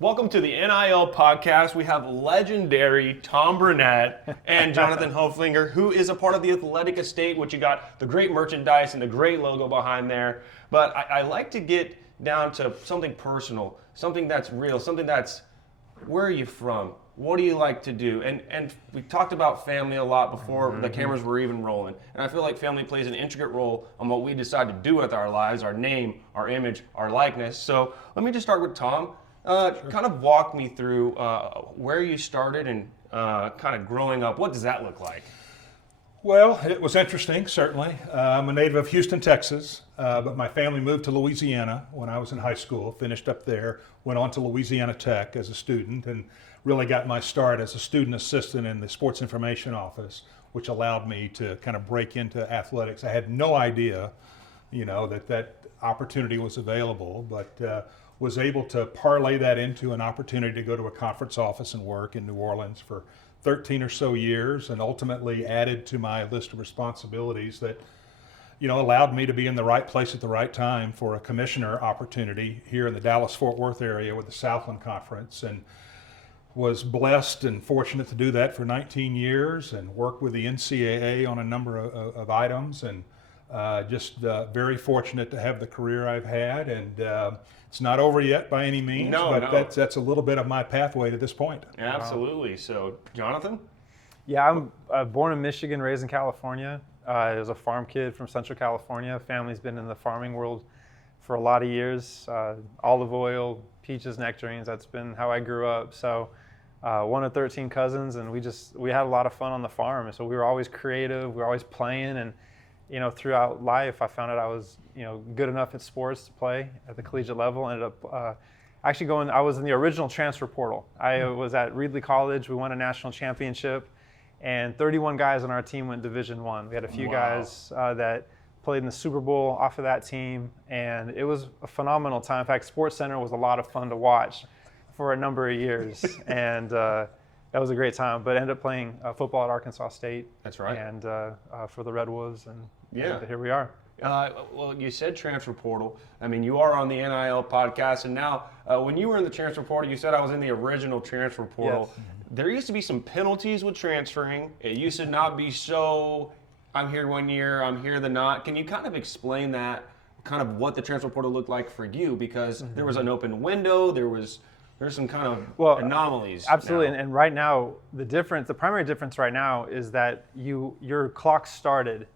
Welcome to the NIL podcast. We have legendary Tom Burnett and Jonathan Hoeflinger, who is a part of the athletic estate, which you got the great merchandise and the great logo behind there. But I like to get down to something personal, something that's real, something that's, where are you from? What do you like to do? And we talked about family a lot before the cameras were even rolling. And I feel like family plays an intricate role on what we decide to do with our lives, our name, our image, our likeness. So let me just start with Tom. Kind of walk me through where you started and kind of growing up. What does that look like? Well, it was interesting, certainly. I'm a native of Houston, Texas, but my family moved to Louisiana when I was in high school, finished up there, went on to Louisiana Tech as a student, and really got my start as a student assistant in the sports information office, which allowed me to kind of break into athletics. I had no idea, that opportunity was available, but was able to parlay that into an opportunity to go to a conference office and work in New Orleans for 13 or so years, and ultimately added to my list of responsibilities that, allowed me to be in the right place at the right time for a commissioner opportunity here in the Dallas-Fort Worth area with the Southland Conference, and was blessed and fortunate to do that for 19 years and work with the NCAA on a number of items, and just very fortunate to have the career I've had, and it's not over yet by any means, but that's a little bit of my pathway to this point. Absolutely. So, Jonathan? Yeah, I'm born in Michigan, raised in California. I was a farm kid from Central California. Family's been in the farming world for a lot of years. Olive oil, peaches, nectarines, that's been how I grew up. So one of 13 cousins, and we had a lot of fun on the farm. And so we were always creative, we were always playing, and throughout life, I found out I was, good enough at sports to play at the collegiate level. Ended up I was in the original transfer portal. I was at Reedley College. We won a national championship, and 31 guys on our team went Division I. We had a few guys that played in the Super Bowl off of that team, and it was a phenomenal time. In fact, SportsCenter was a lot of fun to watch for a number of years, and that was a great time. But I ended up playing football at Arkansas State. That's right. And for the Redwoods, and here we are. Well, you said transfer portal. I mean, you are on the NIL podcast, and now when you were in the transfer portal, you said I was in the original transfer portal. Yes. There used to be some penalties with transferring. It used to not be so, I'm here 1 year, I'm here the not. Can you kind of explain that, kind of what the transfer portal looked like for you? Because there was an open window, there's some kind of anomalies. Absolutely, now. and right now, the primary difference right now is that your clock started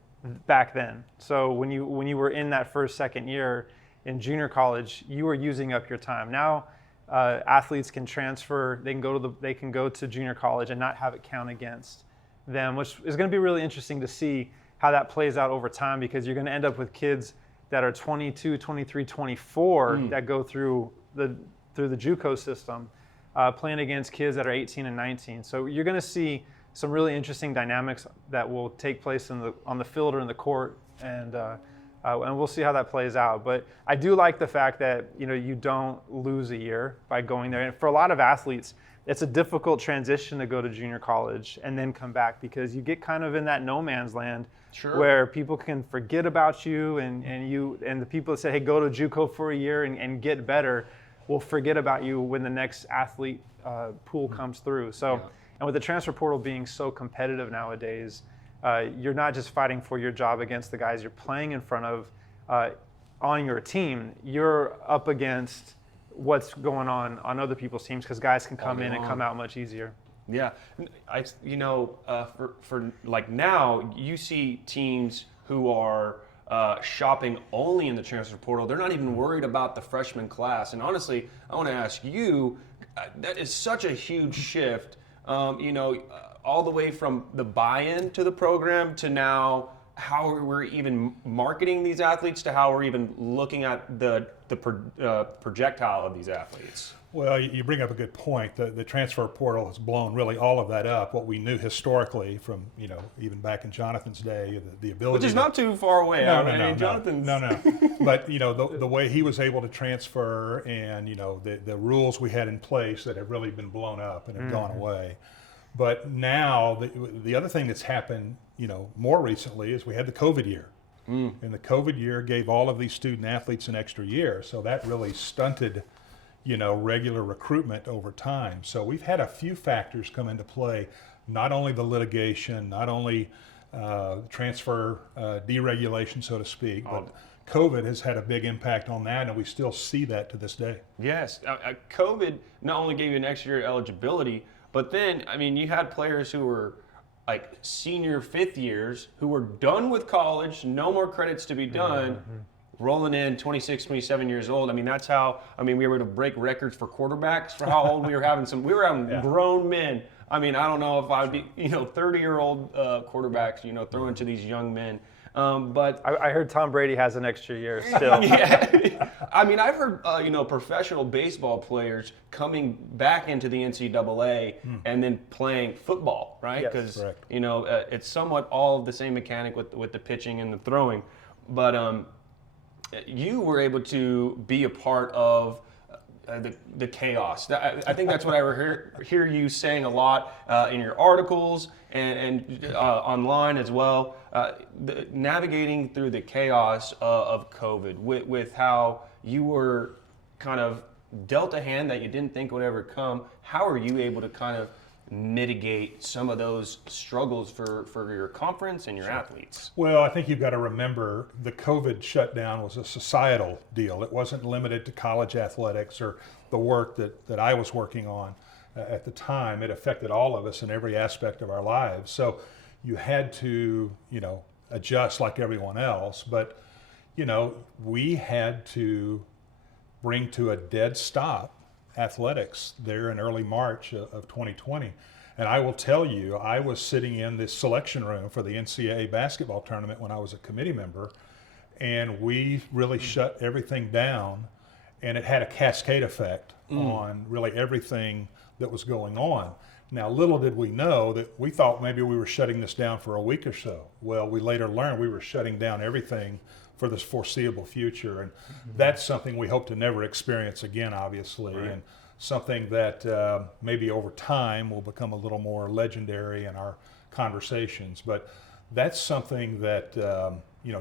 back then. So when you were in that second year in junior college, you were using up your time. Now athletes can transfer, they can go to junior college and not have it count against them, which is going to be really interesting to see how that plays out over time, because you're going to end up with kids that are 22, 23, 24 that go through the JUCO system, playing against kids that are 18 and 19. So you're going to see some really interesting dynamics that will take place on the field or in the court, and we'll see how that plays out. But I do like the fact that you don't lose a year by going there. And for a lot of athletes, it's a difficult transition to go to junior college and then come back, because you get kind of in that no man's land. Sure. Where people can forget about you, and the people that say, hey, go to JUCO for a year and get better, will forget about you when the next athlete pool comes through. So. Yeah. And with the transfer portal being so competitive nowadays, you're not just fighting for your job against the guys you're playing in front of on your team. You're up against what's going on other people's teams, because guys can come in and come out much easier. Yeah, for like now, you see teams who are shopping only in the transfer portal. They're not even worried about the freshman class. And honestly, I want to ask you, that is such a huge shift. All the way from the buy-in to the program to now how we're even marketing these athletes to how we're even looking at the projectile of these athletes. Well, you bring up a good point. The transfer portal has blown really all of that up. What we knew historically from, even back in Jonathan's day, the ability. Which is not too far away. No. Jonathan's... No. But, the way he was able to transfer, and, the rules we had in place that have really been blown up and have gone away. But now, the other thing that's happened, more recently is we had the COVID year. And the COVID year gave all of these student athletes an extra year. So that really stunted regular recruitment over time. So we've had a few factors come into play, not only the litigation, not only transfer deregulation, so to speak, but COVID has had a big impact on that, and we still see that to this day. Yes, COVID not only gave you an extra year eligibility, but then, you had players who were like senior fifth years who were done with college, no more credits to be done, rolling in 26, 27 years old. That's how, we were able to break records for quarterbacks for how old we were having grown men. I don't know if I'd be, 30-year-old quarterbacks, throwing to these young men. But I heard Tom Brady has an extra year still. Yeah. I've heard, professional baseball players coming back into the NCAA and then playing football, right? Yes. Because, it's somewhat all of the same mechanic with the pitching and the throwing. But you were able to be a part of the chaos. I think that's what I hear you saying a lot in your articles and online as well. Navigating through the chaos of COVID with how you were kind of dealt a hand that you didn't think would ever come. How are you able to kind of mitigate some of those struggles for your conference and your athletes? Well, I think you've got to remember the COVID shutdown was a societal deal. It wasn't limited to college athletics or the work that I was working on at the time. It affected all of us in every aspect of our lives. So you had to, adjust like everyone else. But, we had to bring to a dead stop athletics there in early March of 2020. And I will tell you, I was sitting in the selection room for the NCAA basketball tournament when I was a committee member, and we really shut everything down, and it had a cascade effect on really everything that was going on. Now, little did we know that we thought maybe we were shutting this down for a week or so. Well, we later learned we were shutting down everything for this foreseeable future. And that's something we hope to never experience again, obviously, Right. and something that maybe over time will become a little more legendary in our conversations. But that's something that,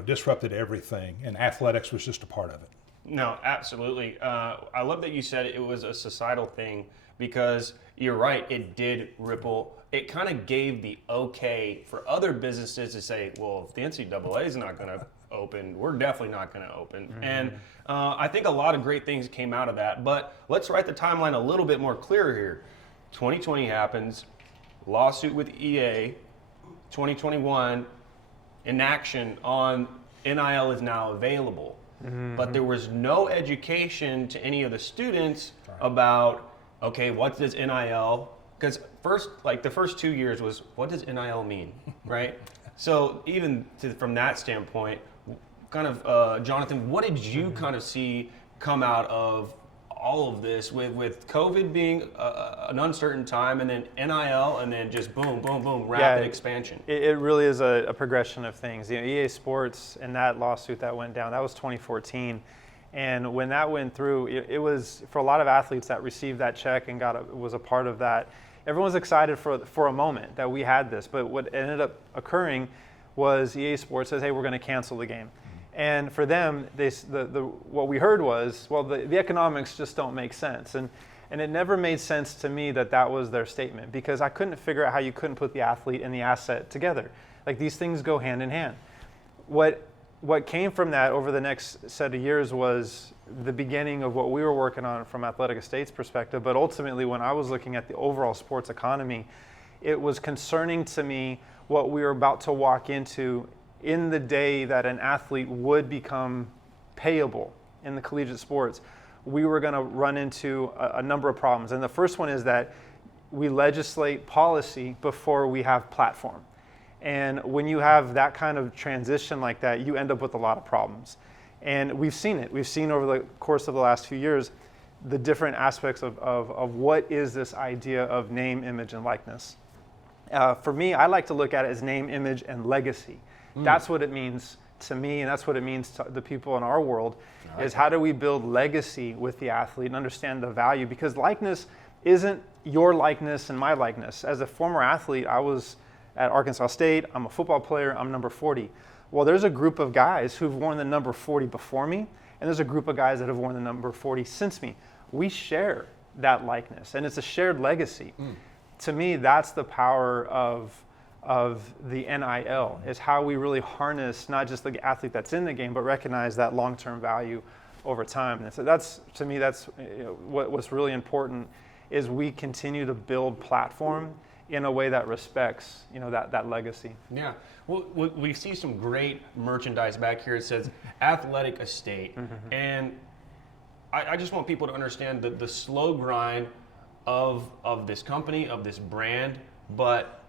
disrupted everything, and athletics was just a part of it. No, absolutely. I love that you said it was a societal thing, because you're right, it did ripple. It kind of gave the okay for other businesses to say, well, if the NCAA is not going to open, we're definitely not going to open. And I think a lot of great things came out of that. But let's write the timeline a little bit more clear here. 2020 happens, lawsuit with EA, 2021, inaction on NIL is now available. But there was no education to any of the students about, okay, what does NIL? Because the first 2 years was, what does NIL mean, right? So even from that standpoint, kind of, Jonathan, what did you kind of see come out of all of this with COVID being an uncertain time, and then NIL, and then just boom, boom, boom, rapid expansion? It really is a progression of things. EA Sports and that lawsuit that went down, that was 2014. And when that went through, it was, for a lot of athletes that received that check and was a part of that, everyone was excited for a moment that we had this. But what ended up occurring was EA Sports says, hey, we're going to cancel the game. And for them, what we heard was, well, the economics just don't make sense. And it never made sense to me that was their statement, because I couldn't figure out how you couldn't put the athlete and the asset together. Like, these things go hand in hand. What came from that over the next set of years was the beginning of what we were working on from Athletic Estate's perspective. But ultimately, when I was looking at the overall sports economy, it was concerning to me what we were about to walk into in the day that an athlete would become payable in the collegiate sports. We were going to run into a number of problems. And the first one is that we legislate policy before we have platform. And when you have that kind of transition like that, you end up with a lot of problems. And we've seen it. We've seen over the course of the last few years the different aspects of what is this idea of name, image, and likeness. For me, I like to look at it as name, image, and legacy. That's what it means to me, and that's what it means to the people in our world, is how do we build legacy with the athlete and understand the value? Because likeness isn't your likeness and my likeness. As a former athlete, I was at Arkansas State, I'm a football player, I'm number 40. Well, there's a group of guys who've worn the number 40 before me, and there's a group of guys that have worn the number 40 since me. we share that likeness, and it's a shared legacy. To me, that's the power of the NIL, is how we really harness not just the athlete that's in the game, but recognize that long-term value over time. And so that's, to me, that's what's really important, is we continue to build platform in a way that respects, that legacy. Yeah. Well, we see some great merchandise back here. It says Athletic Estate. And I just want people to understand the slow grind of this company, of this brand, but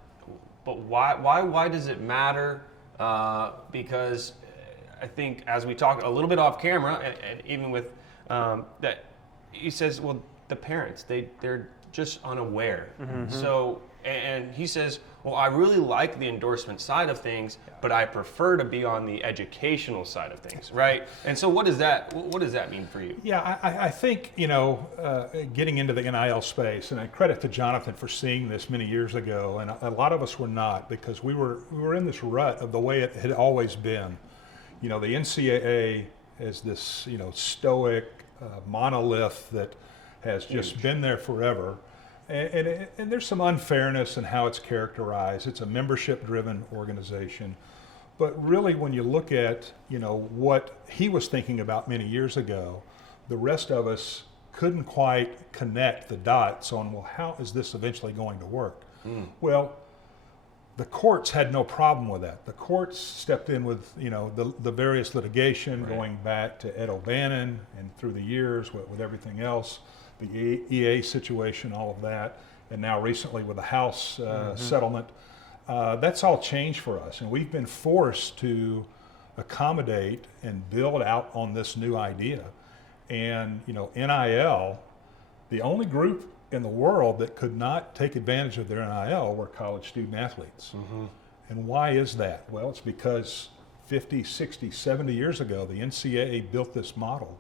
why does it matter? Because I think, as we talk a little bit off camera, and even with that, he says, well, the parents, they're just unaware. So, and he says, well, I really like the endorsement side of things, but I prefer to be on the educational side of things, right? And so what does that mean for you? Yeah, I think, getting into the NIL space, and I credit to Jonathan for seeing this many years ago, and a lot of us were not, because we were in this rut of the way it had always been. The NCAA is this, stoic monolith that has just been there forever. And there's some unfairness in how it's characterized. It's a membership-driven organization. But really, when you look at, what he was thinking about many years ago, the rest of us couldn't quite connect the dots on, well, how is this eventually going to work? Well, the courts had no problem with that. The courts stepped in with, the various litigation going back to Ed O'Bannon and through the years with everything else. The EA situation, all of that, and now recently with the House settlement, that's all changed for us, and we've been forced to accommodate and build out on this new idea. And NIL, the only group in the world that could not take advantage of their NIL were college student athletes. And why is that? Well, it's because 50, 60, 70 years ago, the NCAA built this model,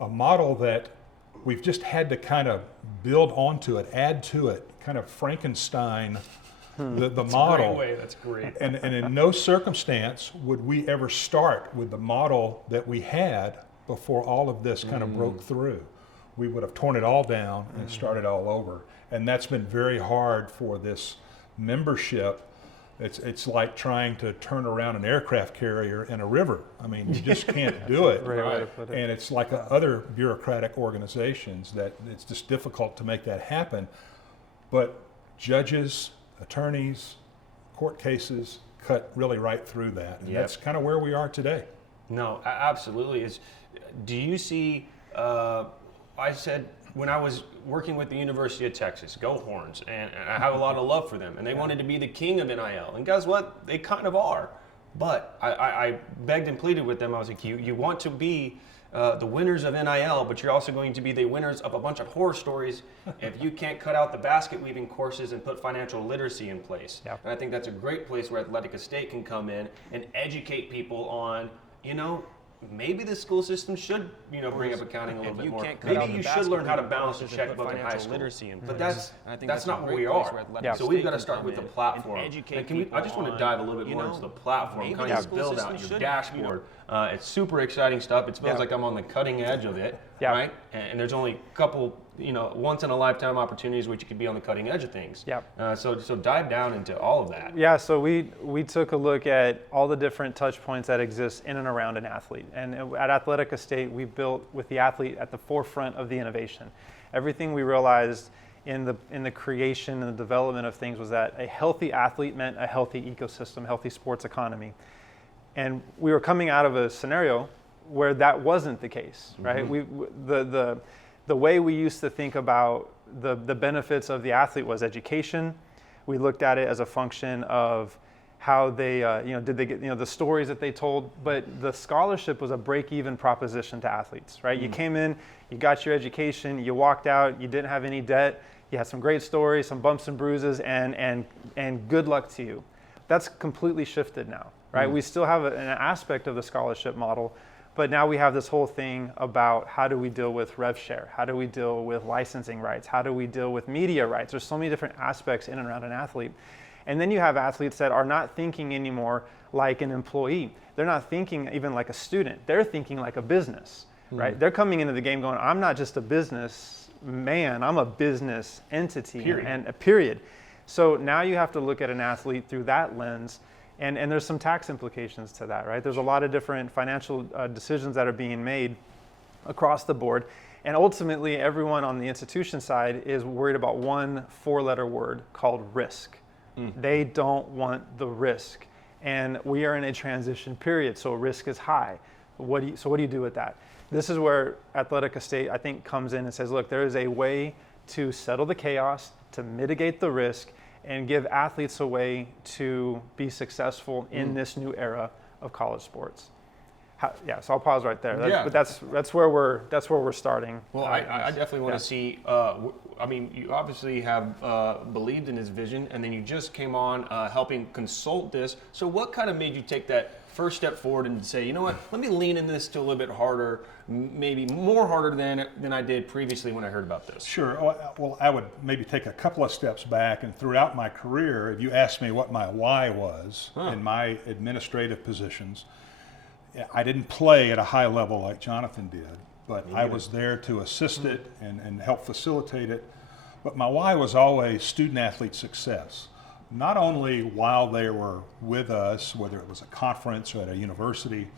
a model that we've just had to kind of build onto it, add to it, kind of Frankenstein the model. Great way. That's great. And in no circumstance would we ever start with the model that we had before all of this kind of broke through. We would have torn it all down and started all over. And that's been very hard for this membership. It's like trying to turn around an aircraft carrier in a river. I mean, you just can't do it. Great way to put it. And it's like other bureaucratic organizations that it's just difficult to make that happen. But judges, attorneys, court cases cut really right through that. And that's kind of where we are today. No, absolutely. Do you see, I said, when I was working with the University of Texas, go Horns, and I have a lot of love for them, and they wanted to be the king of NIL, and guess what? They kind of are. But I begged and pleaded with them. I was like, you want to be the winners of NIL, but you're also going to be the winners of a bunch of horror stories if you can't cut out the basket weaving courses and put financial literacy in place. And I think that's a great place where Athletic Estate can come in and educate people on, maybe the school system should, bring up accounting a little bit more. Maybe you should learn how to balance a checkbook in high school. But that's not where we are. So we've got to start with the platform. And I just want to dive a little bit more into the platform, kind of build out your dashboard. It's super exciting stuff. It feels like I'm on the cutting edge of it, right? And there's only a couple, once in a lifetime opportunities which you could be on the cutting edge of things. So dive down into all of that. Yeah, so we took a look at all the different touch points that exist in and around an athlete. And at Athletic Estate, we built with the athlete at the forefront of the innovation. Everything we realized in the creation and the development of things was that a healthy athlete meant a healthy ecosystem, healthy sports economy. And we were coming out of a scenario where that wasn't the case, right? The way we used to think about the benefits of the athlete was education. We looked at it as a function of how they, did they get, the stories that they told, but the scholarship was a break-even proposition to athletes, right? You came in, you got your education, you walked out, you didn't have any debt, you had some great stories, some bumps and bruises, and good luck to you. That's completely shifted now, right? We still have an aspect of the scholarship model, but now we have this whole thing about how do we deal with rev share? How do we deal with licensing rights? How do we deal with media rights? There's so many different aspects in and around an athlete. And then you have athletes that are not thinking anymore like an employee. They're not thinking even like a student. They're thinking like a business, right? They're coming into the game going, I'm not just a business man, I'm a business entity, Period. and a period. So now you have to look at an athlete through that lens, and there's some tax implications to that, right? There's a lot of different financial decisions that are being made across the board. And ultimately, everyone on the institution side is worried about one 4-letter word called risk. They don't want the risk. And we are in a transition period, so risk is high. What do you do with that? This is where Athletic Estate, I think, comes in and says, look, there is a way to settle the chaos, to mitigate the risk, and give athletes a way to be successful in this new era of college sports. So I'll pause right there. But that's where we're starting. Well, I definitely want to see. I mean, you obviously have believed in his vision, and then you just came on helping consult this. So, what kind of made you take that first step forward and say, you know what, let me lean in this to a little bit harder, maybe more harder than I did previously when I heard about this? Sure. Well, I would maybe take a couple of steps back, and throughout my career, if you asked me what my why was in my administrative positions, I didn't play at a high level like Jonathan did, but I was there to assist it and help facilitate it. But my why was always student-athlete success. Not only while they were with us, whether it was a conference or at a university,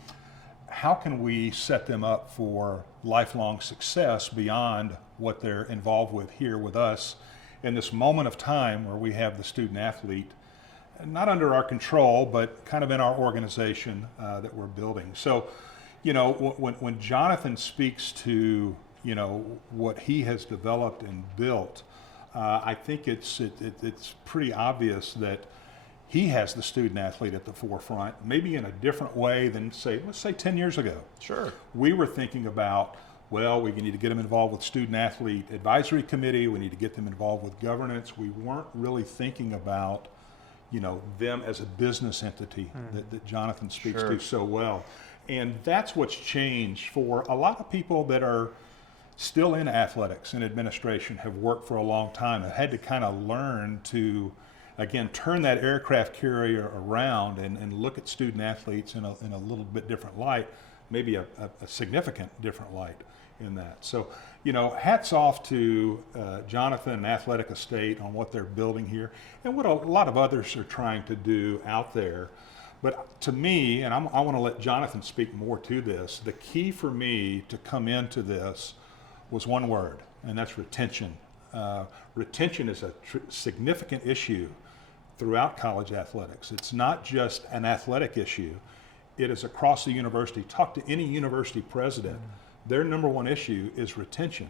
how can we set them up for lifelong success beyond what they're involved with here with us in this moment of time where we have the student-athlete not under our control, but kind of in our organization that we're building. So, when Jonathan speaks to, what he has developed and built, I think it's pretty obvious that he has the student athlete at the forefront, maybe in a different way than let's say 10 years ago. Sure. We were thinking about, well, we need to get them involved with student athlete advisory committee. We need to get them involved with governance. We weren't really thinking about them as a business entity that Jonathan speaks to so well. And that's what's changed for a lot of people that are still in athletics and administration, have worked for a long time, have had to kind of learn to, again, turn that aircraft carrier around and look at student athletes in a little bit different light, maybe a significant different light in that. So, hats off to Jonathan and Athletic Estate on what they're building here and what a lot of others are trying to do out there. But to me, and I want to let Jonathan speak more to this, the key for me to come into this was one word, and that's retention. Retention is a significant issue throughout college athletics. It's not just an athletic issue. It is across the university. Talk to any university president. Their number one issue is retention.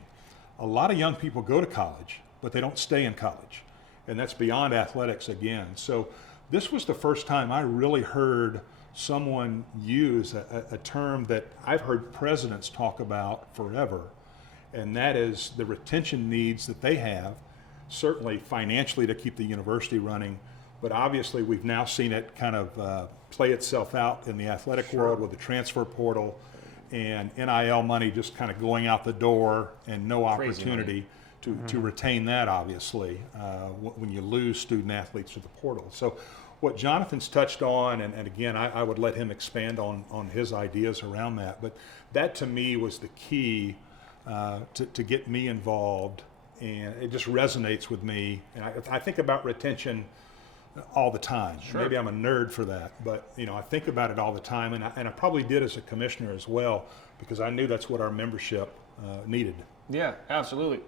A lot of young people go to college, but they don't stay in college. And that's beyond athletics again. So this was the first time I really heard someone use a term that I've heard presidents talk about forever, and that is the retention needs that they have, certainly financially to keep the university running, but obviously we've now seen it kind of play itself out in the athletic world with the transfer portal and NIL money just kind of going out the door and no opportunity to retain that, obviously, when you lose student athletes to the portal. So what Jonathan's touched on, and again, I would let him expand on his ideas around that, but that to me was the key to get me involved, and it just resonates with me. And I think about retention all the time. Sure. Maybe I'm a nerd for that, but I think about it all the time, and I probably did as a commissioner as well, because I knew that's what our membership needed. Yeah, absolutely.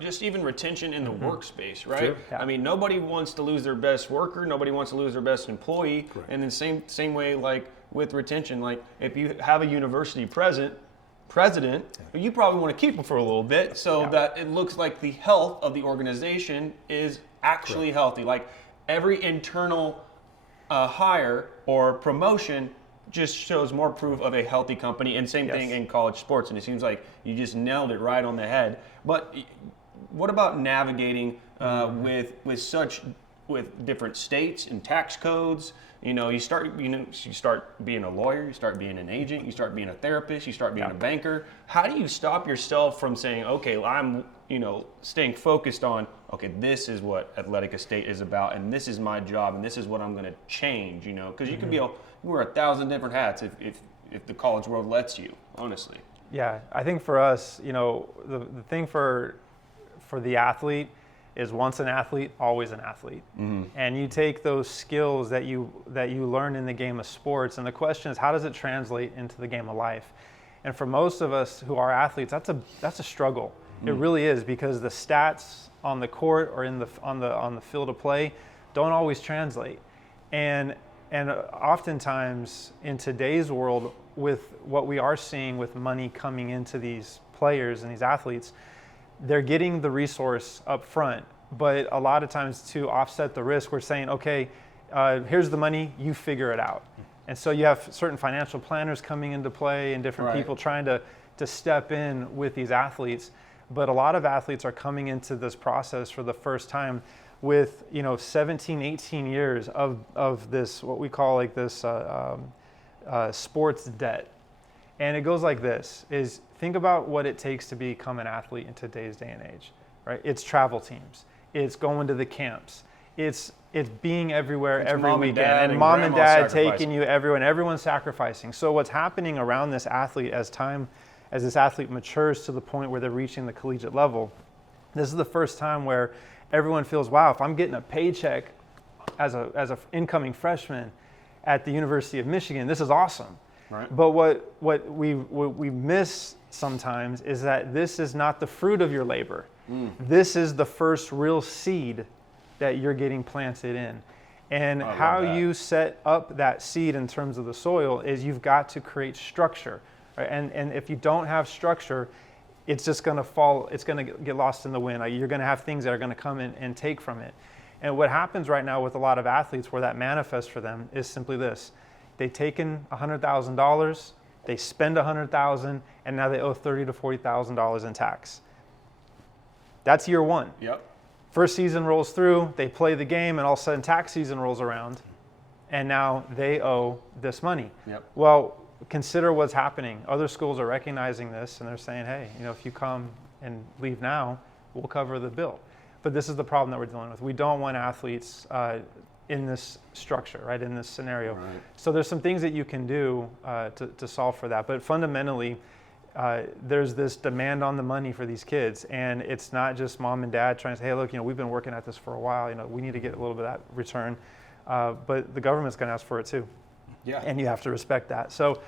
Just even retention in the workspace, right? Sure. Yeah. I mean, nobody wants to lose their best worker. Nobody wants to lose their best employee. Correct. And then same way, like with retention, like if you have a university president, you probably want to keep them for a little bit so that it looks like the health of the organization is actually healthy. Like every internal hire or promotion just shows more proof of a healthy company, and same thing in college sports. And it seems like you just nailed it right on the head. But what about navigating with different states and tax codes? You start being a lawyer, you start being an agent, you start being a therapist, you start being a banker. How do you stop yourself from saying, okay, I'm staying focused on, okay, this is what Athletic Estate is about, and this is my job, and this is what I'm going to change, because you can wear 1,000 different hats if the college world lets you, honestly. Yeah, I think for us, the thing for the athlete is once an athlete, always an athlete. And you take those skills that you learn in the game of sports, and the question is, how does it translate into the game of life? And for most of us who are athletes, that's a struggle. It really is, because the stats on the court or on the field of play don't always translate. And oftentimes in today's world, with what we are seeing with money coming into these players and these athletes, they're getting the resource up front, but a lot of times to offset the risk, we're saying, okay, here's the money, you figure it out. And so you have certain financial planners coming into play and different people trying to step in with these athletes. But a lot of athletes are coming into this process for the first time with 17, 18 years of this, what we call like this sports debt. And it goes like this, is think about what it takes to become an athlete in today's day and age, right? It's travel teams, it's going to the camps, it's being everywhere every weekend, and mom and dad taking you everywhere, and everyone's sacrificing. So what's happening around this athlete as this athlete matures to the point where they're reaching the collegiate level, this is the first time where everyone feels, wow, if I'm getting a paycheck as a incoming freshman at the University of Michigan, this is awesome. Right. But what we miss sometimes is that this is not the fruit of your labor. This is the first real seed that you're getting planted in. And how you set up that seed in terms of the soil is you've got to create structure. Right? And if you don't have structure, it's just going to fall, it's going to get lost in the wind. You're going to have things that are going to come in and take from it. And what happens right now with a lot of athletes where that manifests for them is simply this. They've taken $100,000, they spend $100,000, and now they owe $30,000 to $40,000 in tax. That's year one. Yep. First season rolls through, they play the game, and all of a sudden tax season rolls around, and now they owe this money. Yep. Well, consider what's happening. Other schools are recognizing this, and they're saying, hey, if you come and leave now, we'll cover the bill. But this is the problem that we're dealing with. We don't want athletes in this structure, right, in this scenario. Right. So there's some things that you can do to solve for that. But fundamentally, there's this demand on the money for these kids. And it's not just mom and dad trying to say, hey, look, we've been working at this for a while. We need to get a little bit of that return. But the government's going to ask for it too. Yeah. And you have to respect that. So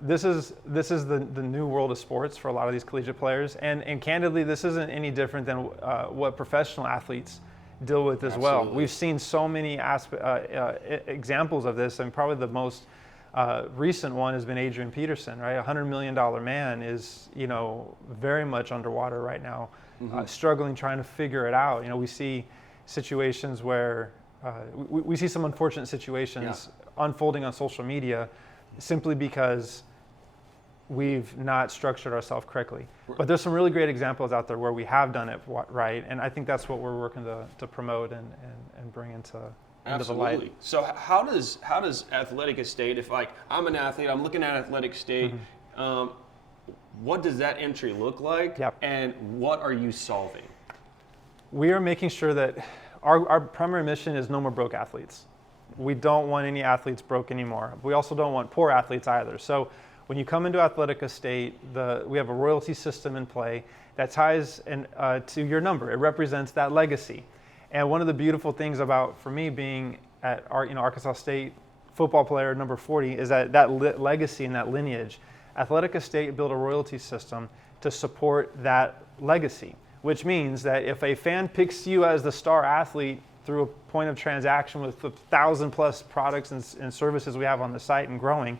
this is the new world of sports for a lot of these collegiate players. And candidly, this isn't any different than what professional athletes deal with as well. We've seen so many examples of this, and probably the most recent one has been Adrian Peterson, right? A $100 million man is, very much underwater right now, struggling, trying to figure it out. We see situations where we see some unfortunate situations unfolding on social media simply because we've not structured ourselves correctly. But there's some really great examples out there where we have done it right, and I think that's what we're working to promote and bring into the light. So how does Athletic Estate, if I'm an athlete, I'm looking at Athletic Estate, what does that entry look like, and what are you solving? We are making sure that our primary mission is no more broke athletes. We don't want any athletes broke anymore. We also don't want poor athletes either. So when you come into Athletic Estate, we have a royalty system in play that ties to your number. It represents that legacy. And one of the beautiful things for me being at Arkansas State football player number 40 is that legacy and that lineage. Athletic Estate built a royalty system to support that legacy, which means that if a fan picks you as the star athlete through a point of transaction with the 1,000+ products and services we have on the site and growing,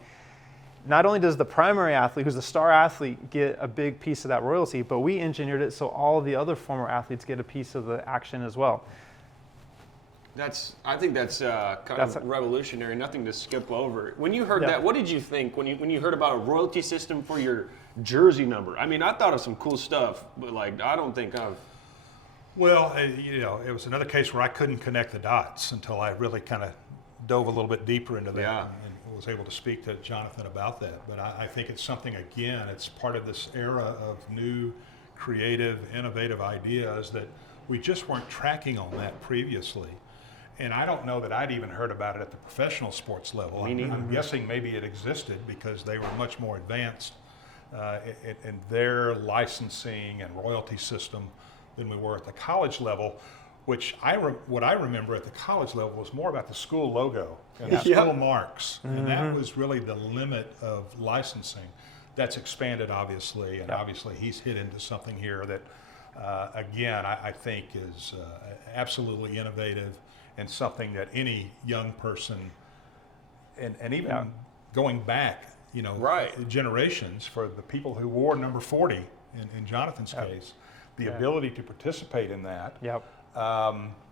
not only does the primary athlete, who's the star athlete, get a big piece of that royalty, but we engineered it so all of the other former athletes get a piece of the action as well. I think that's kind of revolutionary, nothing to skip over. When you heard that, what did you think when you heard about a royalty system for your jersey number? I mean, I thought of some cool stuff, but I don't think I've... Well, it was another case where I couldn't connect the dots until I really kind of dove a little bit deeper into that and was able to speak to Jonathan about that. But I think it's something, again, it's part of this era of new, creative, innovative ideas that we just weren't tracking on that previously. And I don't know that I'd even heard about it at the professional sports level. I'm guessing maybe it existed because they were much more advanced in their licensing and royalty system than we were at the college level, which what I remember at the college level was more about the school logo and the school marks. And that was really the limit of licensing. That's expanded, obviously, and obviously he's hit into something here that, again, I think is absolutely innovative and something that any young person, and even going back, generations, for the people who wore number 40 in Jonathan's case, the ability to participate in that.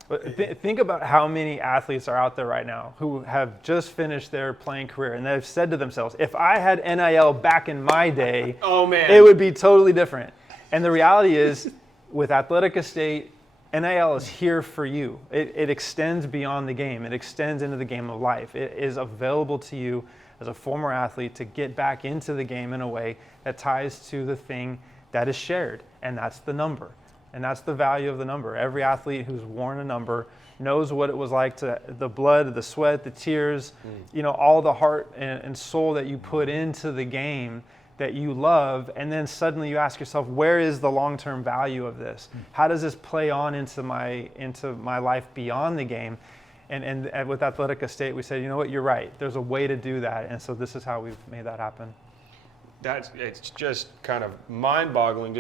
But think about how many athletes are out there right now who have just finished their playing career, and they've said to themselves, if I had NIL back in my day, it would be totally different. And the reality is, with Athletic Estate, NIL is here for you. It extends beyond the game. It extends into the game of life. It is available to you as a former athlete to get back into the game in a way that ties to the thing that is shared, and that's the number. And that's the value of the number. Every athlete who's worn a number knows what it was like to the blood, the sweat, the tears, all the heart and soul that you put into the game that you love. And then suddenly you ask yourself, where is the long-term value of this? How does this play on into my life beyond the game? And with Athletic Estate, we said, you know what, you're right. There's a way to do that. And so this is how we've made that happen. It's just kind of mind-boggling,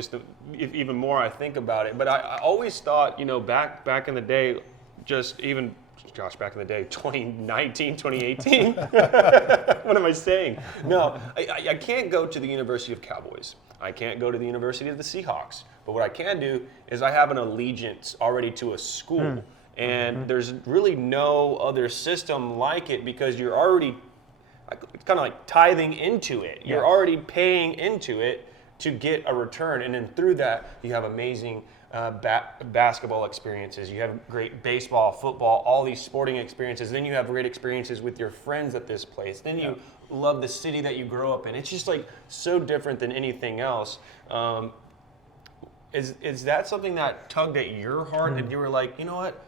even more I think about it. But I always thought, back in the day, back in the day, 2019, 2018. What am I saying? No, I can't go to the University of Cowboys. I can't go to the University of the Seahawks. But what I can do is I have an allegiance already to a school. And there's really no other system like it, because you're already, it's kind of like tithing into it. You're already paying into it to get a return. And then through that, you have amazing basketball experiences. You have great baseball, football, all these sporting experiences. Then you have great experiences with your friends at this place. Then you love the city that you grow up in. It's just like so different than anything else. Is that something that tugged at your heart, that you were like, you know what?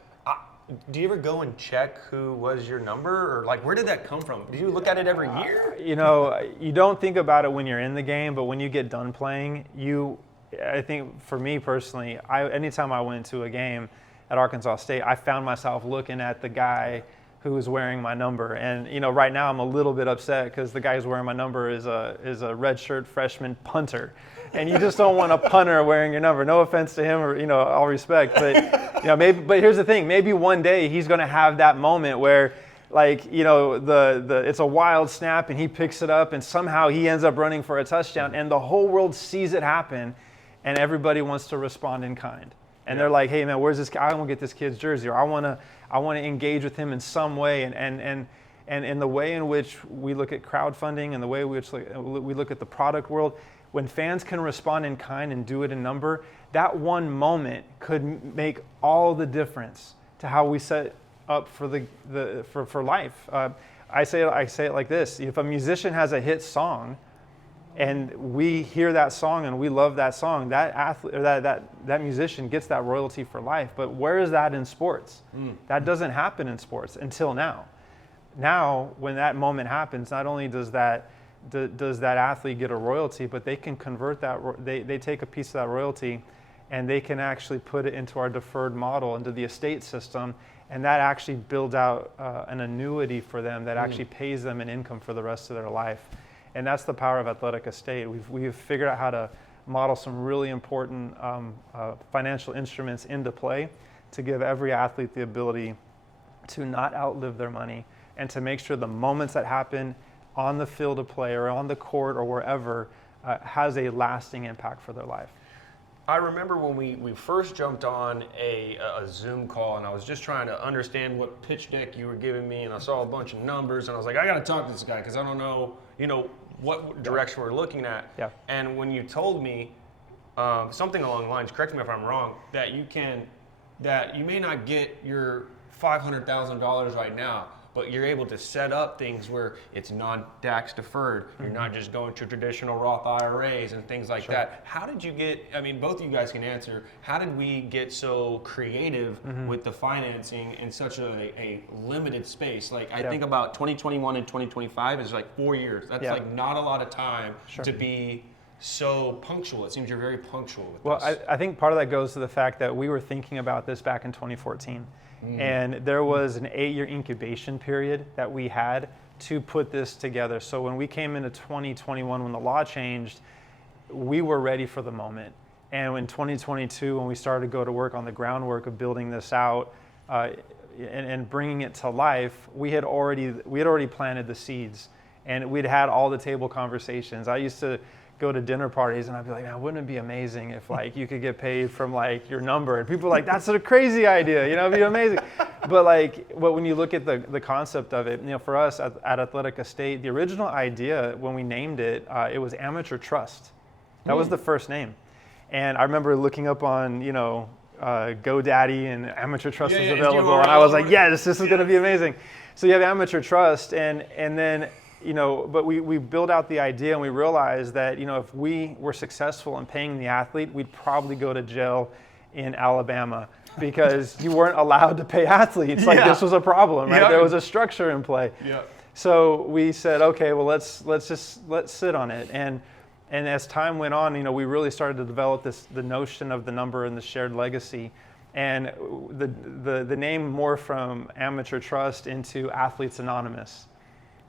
Do you ever go and check who was your number, or like, where did that come from? Do you look at it every year? You don't think about it when you're in the game, but when you get done playing, I think for me personally, anytime I went to a game at Arkansas State, I found myself looking at the guy who was wearing my number. And right now I'm a little bit upset because the guy who's wearing my number is a redshirt freshman punter. And you just don't want a punter wearing your number. No offense to him, or all respect, but but here's the thing. Maybe one day he's going to have that moment where, it's a wild snap and he picks it up and somehow he ends up running for a touchdown, and the whole world sees it happen, and everybody wants to respond in kind. And they're like, hey man, where's this guy? I want to get this kid's jersey, or I want to engage with him in some way. And in the way in which we look at crowdfunding and the way in which we look at the product world, when fans can respond in kind and do it in number, that one moment could make all the difference to how we set up for life. I say it like this: if a musician has a hit song, and we hear that song and we love that song, that athlete or that musician gets that royalty for life. But where is that in sports? That doesn't happen in sports until now. Now, when that moment happens, not only does that athlete get a royalty, but they can convert that. They take a piece of that royalty, and they can actually put it into our deferred model, into the estate system, and that actually builds out an annuity for them that actually pays them an income for the rest of their life. And that's the power of Athletic Estate. We've figured out how to model some really important financial instruments into play to give every athlete the ability to not outlive their money, and to make sure the moments that happen on the field of play or on the court or wherever has a lasting impact for their life. I remember when we first jumped on a Zoom call, and I was just trying to understand what pitch deck you were giving me, and I saw a bunch of numbers, and I was like, I got to talk to this guy because I don't know, what direction we're looking at. Yeah. And when you told me something along the lines, correct me if I'm wrong, that you may not get your $500,000 right now, but you're able to set up things where it's non-tax deferred. You're not just going to traditional Roth IRAs and things like that. How did you both of you guys can answer, how did we get so creative with the financing in such a limited space? Like, I think about 2021 and 2025 is like 4 years. That's like not a lot of time to be so punctual? It seems you're very punctual with Well, this. I think part of that goes to the fact that we were thinking about this back in 2014. And there was an 8-year incubation period that we had to put this together. So when we came into 2021, when the law changed, we were ready for the moment. And in 2022, when we started to go to work on the groundwork of building this out and bringing it to life, we had already planted the seeds, and we'd had all the table conversations. I used to go to dinner parties and I'd be like, man, wouldn't it be amazing if like you could get paid from like your number? And people are like, that's a crazy idea, you know, it'd be amazing. But when you look at the concept of it, you know, for us at Athletic Estate, the original idea when we named it, it was Amateur Trust. That was the first name. And I remember looking up on, you know, GoDaddy, and Amateur Trust was available. And I was like, yes, this is going to be amazing. So you have Amateur Trust, and then, you know, but we built out the idea, and we realized that, you know, if we were successful in paying the athlete, we'd probably go to jail in Alabama because you weren't allowed to pay athletes. Like this was a problem, right? There was a structure in play. Yeah. So we said, okay, well, let's sit on it. And as time went on, you know, we really started to develop the notion of the number and the shared legacy. And the name morphed from Amateur Trust into Athletes Anonymous,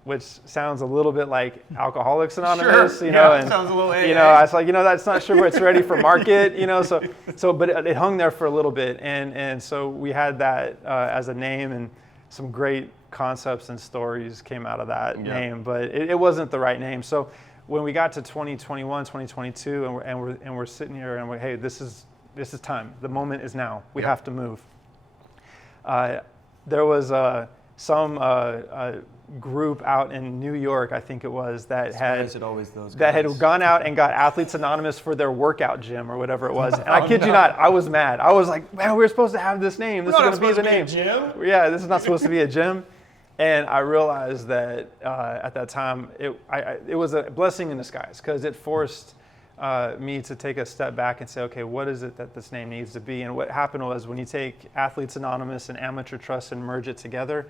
which sounds a little bit like Alcoholics Anonymous, sure. you know, and sounds a little AA. You know, I was like, you know, that's not sure where it's ready for market, you know, but it hung there for a little bit, and so we had that as a name, and some great concepts and stories came out of that name, but it wasn't the right name. So when we got to 2021, 2022, and we're sitting here and we're, hey, this is time. The moment is now. We have to move. There was some group out in New York, I think it was, that had gone out and got Athletes Anonymous for their workout gym or whatever it was. And I kid you not, I was mad. I was like, man, we're supposed to have this name. This is going to be the name. Gym? Yeah, this is not supposed to be a gym. And I realized that at that time, it was a blessing in disguise, because it forced me to take a step back and say, okay, what is it that this name needs to be? And what happened was, when you take Athletes Anonymous and Amateur Trust and merge it together,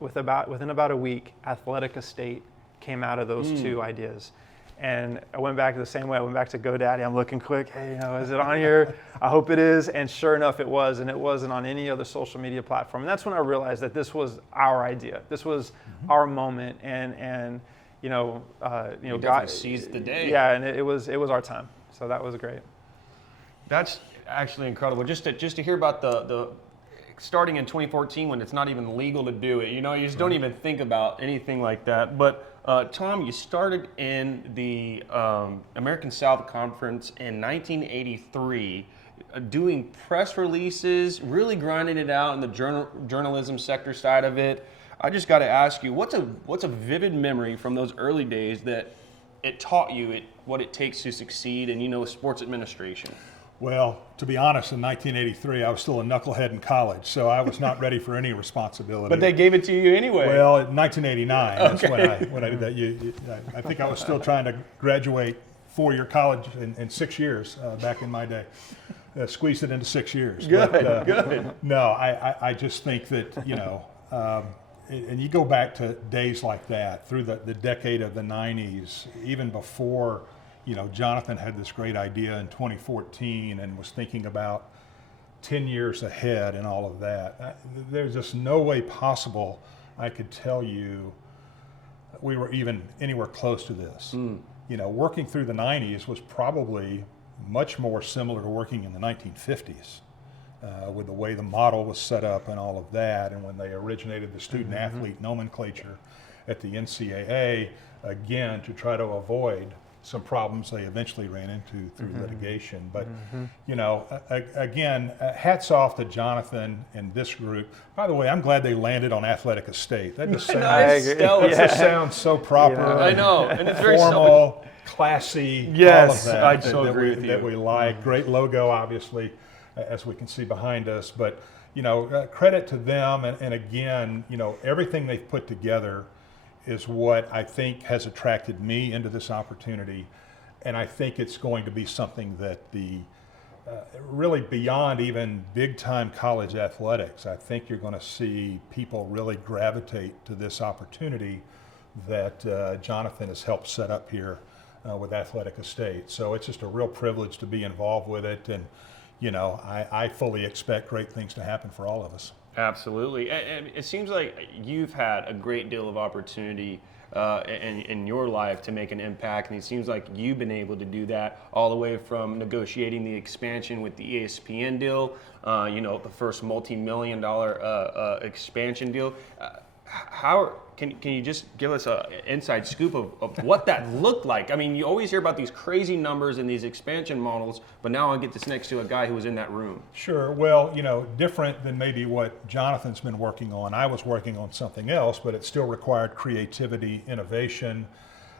within about a week, Athletic Estate came out of those two ideas. And I went back the same way. I went back to GoDaddy. I'm looking quick. Hey, you know, is it on here? I hope it is. And sure enough, it was. And it wasn't on any other social media platform. And that's when I realized that this was our idea. This was our moment. And you know, God seized the day. Yeah, and it was our time. So that was great. That's actually incredible. Just to hear about the starting in 2014, when it's not even legal to do it. You know, you just don't even think about anything like that. But Tom, you started in the American South Conference in 1983, doing press releases, really grinding it out in the journalism sector side of it. I just got to ask you, what's a vivid memory from those early days that it taught you what it takes to succeed in, you know, sports administration? Well, to be honest, in 1983, I was still a knucklehead in college, so I was not ready for any responsibility. But they gave it to you anyway. Well, in 1989, that's when I did that. I think I was still trying to graduate 4-year college in 6 years back in my day. Squeezed it into 6 years. Good. No, I just think that, you know, and you go back to days like that, through the decade of the 90s, even before, you know, Jonathan had this great idea in 2014 and was thinking about 10 years ahead and all of that. There's just no way possible I could tell you we were even anywhere close to this. You know, working through the 90s was probably much more similar to working in the 1950s with the way the model was set up and all of that. And when they originated the student athlete nomenclature at the NCAA, again, to try to avoid some problems they eventually ran into through litigation. But, you know, again, hats off to Jonathan and this group. By the way, I'm glad they landed on Athletic Estate. That just sounds so proper. Yeah. I know, and it's very formal, classy, yes, all of that. I'd so agree with you. That we like. Great logo, obviously, as we can see behind us. But, you know, credit to them. And again, you know, everything they've put together is what I think has attracted me into this opportunity. And I think it's going to be something that really beyond even big time college athletics, I think you're going to see people really gravitate to this opportunity that Jonathan has helped set up here with Athletic Estate. So it's just a real privilege to be involved with it, and I fully expect great things to happen for all of us. Absolutely. And it seems like you've had a great deal of opportunity in your life to make an impact, and it seems like you've been able to do that all the way from negotiating the expansion with the ESPN deal, the first multi-million-dollar expansion deal. How can you just give us an inside scoop of what that looked like? I mean, you always hear about these crazy numbers and these expansion models, but now I get this next to a guy who was in that room. Sure. Well, different than maybe what Jonathan's been working on. I was working on something else, but it still required creativity, innovation.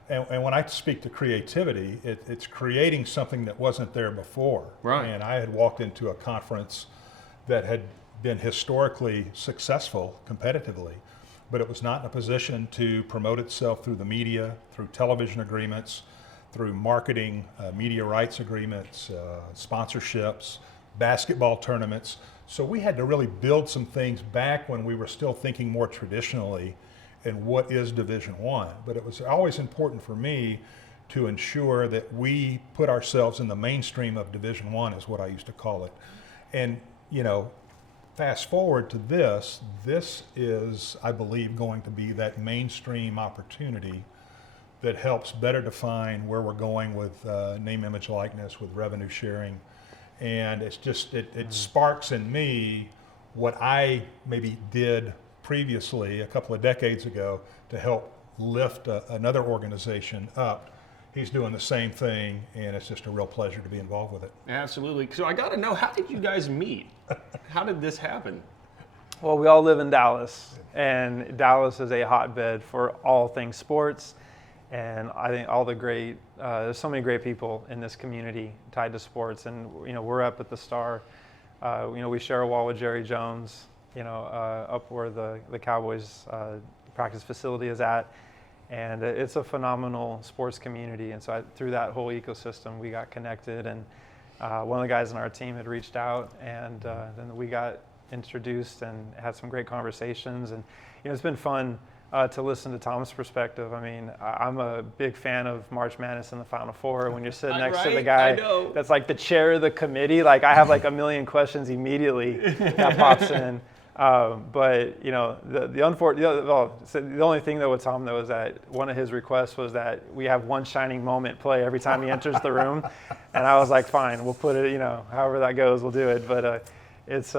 And when I speak to creativity, it's creating something that wasn't there before. Right. And I had walked into a conference that had been historically successful competitively, but it was not in a position to promote itself through the media, through television agreements, through marketing, media rights agreements, sponsorships, basketball tournaments. So we had to really build some things back when we were still thinking more traditionally in what is Division I. But it was always important for me to ensure that we put ourselves in the mainstream of Division I, is what I used to call it. And, fast forward to this is, I believe, going to be that mainstream opportunity that helps better define where we're going with name, image, likeness, with revenue sharing. And it's just, it sparks in me what I maybe did previously a couple of decades ago to help lift another organization up. He's doing the same thing, and it's just a real pleasure to be involved with it. Absolutely. So I got to know, how did you guys meet? How did this happen? Well, we all live in Dallas, and Dallas is a hotbed for all things sports. And I think all the great, there's so many great people in this community tied to sports. And, we're up at the Star. We share a wall with Jerry Jones, up where the Cowboys practice facility is at. And it's a phenomenal sports community. And so through that whole ecosystem, we got connected. And one of the guys on our team had reached out, and then we got introduced and had some great conversations. And it's been fun to listen to Tom's perspective. I mean, I'm a big fan of March Madness and the Final Four. When you're sitting next to the guy that's like the chair of the committee, like I have like a million questions immediately that pops in. But the only thing though with Tom though is that one of his requests was that we have one shining moment play every time he enters the room, and I was like, fine, we'll put it, however that goes, we'll do it. But it's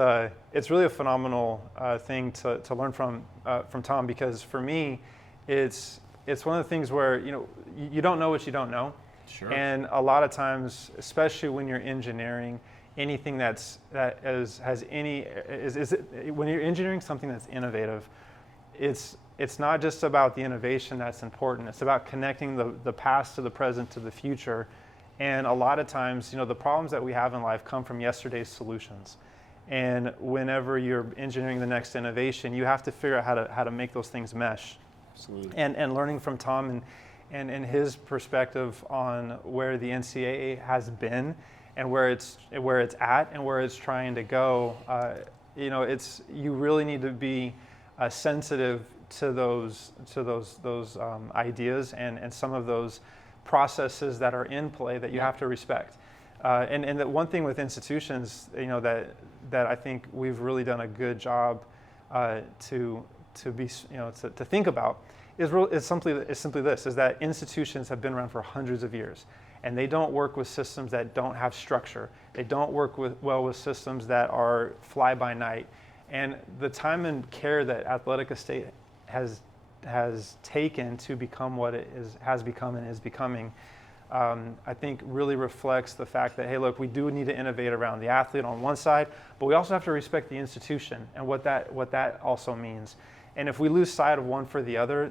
really a phenomenal thing to learn from Tom, because for me, it's one of the things where you don't know what you don't know. Sure. And a lot of times, especially when you're engineering, anything when you're engineering something that's innovative, it's not just about the innovation that's important. It's about connecting the past to the present to the future. And a lot of times, the problems that we have in life come from yesterday's solutions. And whenever you're engineering the next innovation, you have to figure out how to make those things mesh. Absolutely. And learning from Tom and his perspective on where the NCAA has been, and where it's at and where it's trying to go, you really need to be sensitive to those ideas and some of those processes that are in play that you have to respect. And the one thing with institutions, that I think we've really done a good job to think about is simply this: is that institutions have been around for hundreds of years. And they don't work with systems that don't have structure. They don't work well with systems that are fly by night. And the time and care that Athletic Estate has taken to become what it has become and is becoming, I think really reflects the fact that, hey, look, we do need to innovate around the athlete on one side, but we also have to respect the institution and what that also means. And if we lose sight of one for the other,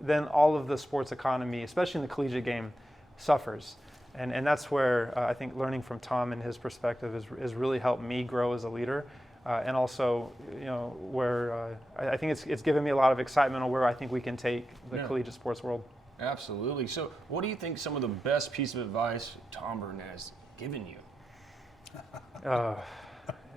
then all of the sports economy, especially in the collegiate game, suffers. And that's where I think learning from Tom and his perspective has really helped me grow as a leader. And also, where I think it's given me a lot of excitement on where I think we can take the collegiate sports world. Absolutely. So what do you think some of the best piece of advice Tom Burnett has given you?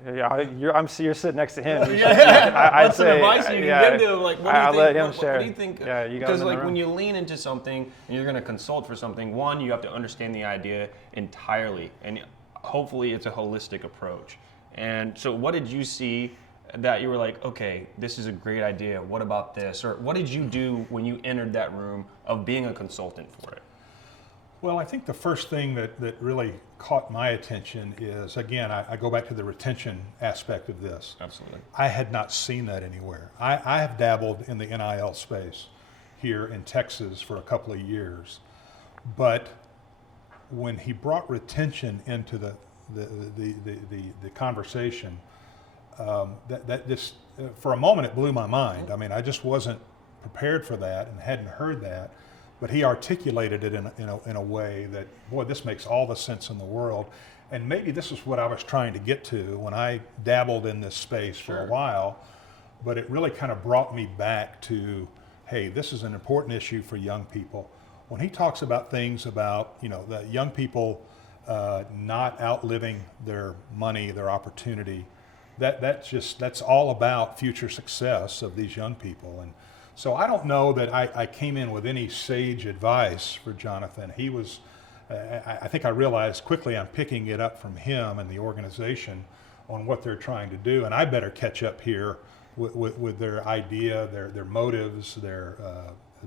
You're sitting next to him. What's some advice you can give to him? Like, what do you I'll think? let him what share. do you think? Yeah, you got because him in the like when room. you lean into something and you're going to consult for something, one, you have to understand the idea entirely, and hopefully it's a holistic approach. And so, what did you see that you were like, okay, this is a great idea. What about this? Or what did you do when you entered that room of being a consultant for it? Well, I think the first thing that really caught my attention is, again, I go back to the retention aspect of this. Absolutely. I had not seen that anywhere. I have dabbled in the NIL space here in Texas for a couple of years, but when he brought retention into the conversation, that just for a moment it blew my mind. I mean, I just wasn't prepared for that and hadn't heard that. But he articulated it in a way that, boy, this makes all the sense in the world. And maybe this is what I was trying to get to when I dabbled in this space for a while. But it really kind of brought me back to, hey, this is an important issue for young people. When he talks about things about, the young people not outliving their money, their opportunity, that's all about future success of these young people. And so I don't know that I came in with any sage advice for Jonathan. He was, I think I realized quickly I'm picking it up from him and the organization on what they're trying to do. And I better catch up here with their idea, their motives, their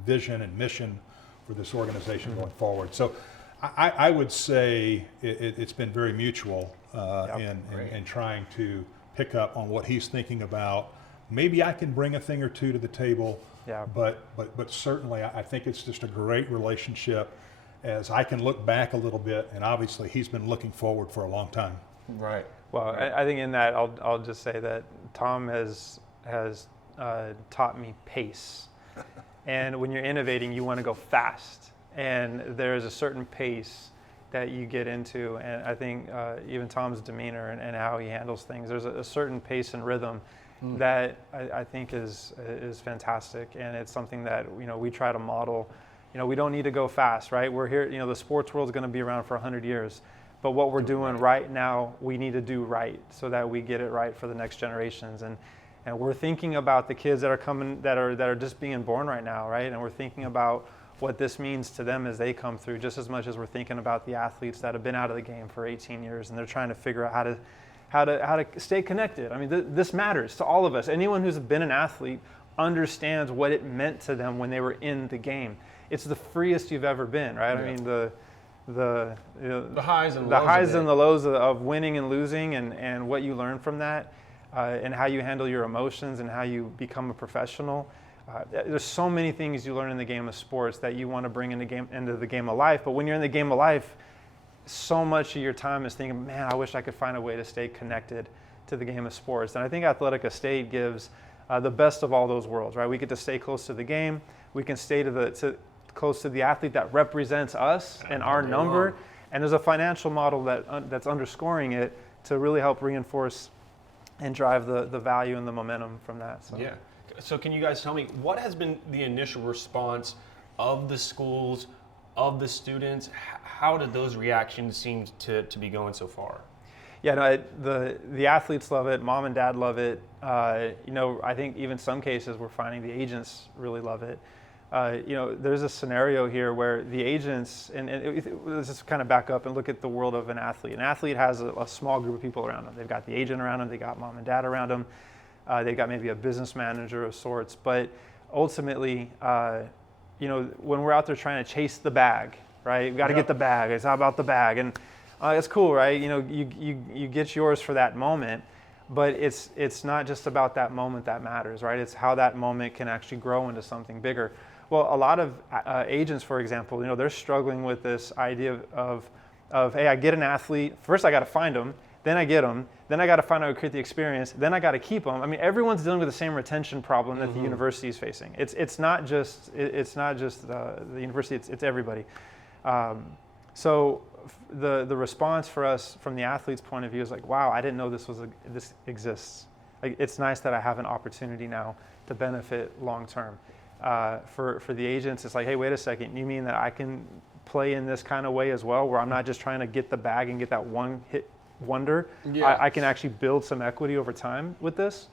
vision and mission for this organization going forward. So I would say it's been very mutual in trying to pick up on what he's thinking about. Maybe I can bring a thing or two to the table. Yeah. But certainly I think it's just a great relationship as I can look back a little bit, and obviously he's been looking forward for a long time. Right. Well, I think in that I'll just say that Tom has taught me pace. And when you're innovating, you want to go fast. And there's a certain pace that you get into. And I think even Tom's demeanor and how he handles things, there's a certain pace and rhythm that I think is fantastic, and it's something that we try to model. We don't need to go fast, right? We're here. The sports world is going to be around for 100 years, but what we're doing right now, we need to do right so that we get it right for the next generations. And we're thinking about the kids that are coming, that are just being born right now, right? And we're thinking about what this means to them as they come through, just as much as we're thinking about the athletes that have been out of the game for 18 years and they're trying to figure out how to stay connected. I mean, this matters to all of us. Anyone who's been an athlete understands what it meant to them when they were in the game. It's the freest you've ever been, right? Yeah. I mean, the highs and the lows of winning and losing, and what you learn from that, and how you handle your emotions and how you become a professional. There's so many things you learn in the game of sports that you want to bring into the game of life. But when you're in the game of life, so much of your time is thinking, man, I wish I could find a way to stay connected to the game of sports. And I think Athletic Estate gives the best of all those worlds, right? We get to stay close to the game. We can stay close to the athlete that represents us and our number. And there's a financial model that's underscoring it to really help reinforce and drive the value and the momentum from that. So. Yeah. So can you guys tell me, what has been the initial response of the schools, of the students? How did those reactions seem to be going so far? Yeah, no, the athletes love it. Mom and dad love it. I think even some cases we're finding the agents really love it. There's a scenario here where the agents, let's just kind of back up and look at the world of an athlete. An athlete has a small group of people around them. They've got the agent around them. They got mom and dad around them. They've got maybe a business manager of sorts. But ultimately, when we're out there trying to chase the bag, right? We've got to get the bag. It's all about the bag. And it's cool, right? You get yours for that moment, but it's not just about that moment that matters, right? It's how that moment can actually grow into something bigger. Well, a lot of agents, for example, they're struggling with this idea of hey, I get an athlete. First, I got to find them. Then I get them. Then I got to find out how to create the experience. Then I got to keep them. I mean, everyone's dealing with the same retention problem that the university is facing. It's not just the university. It's everybody. So the response for us from the athlete's point of view is like, wow, I didn't know this exists. Like, it's nice that I have an opportunity now to benefit long term. For the agents, it's like, hey, wait a second. You mean that I can play in this kind of way as well, where I'm not just trying to get the bag and get that one hit wonder. Yeah. I can actually build some equity over time with this.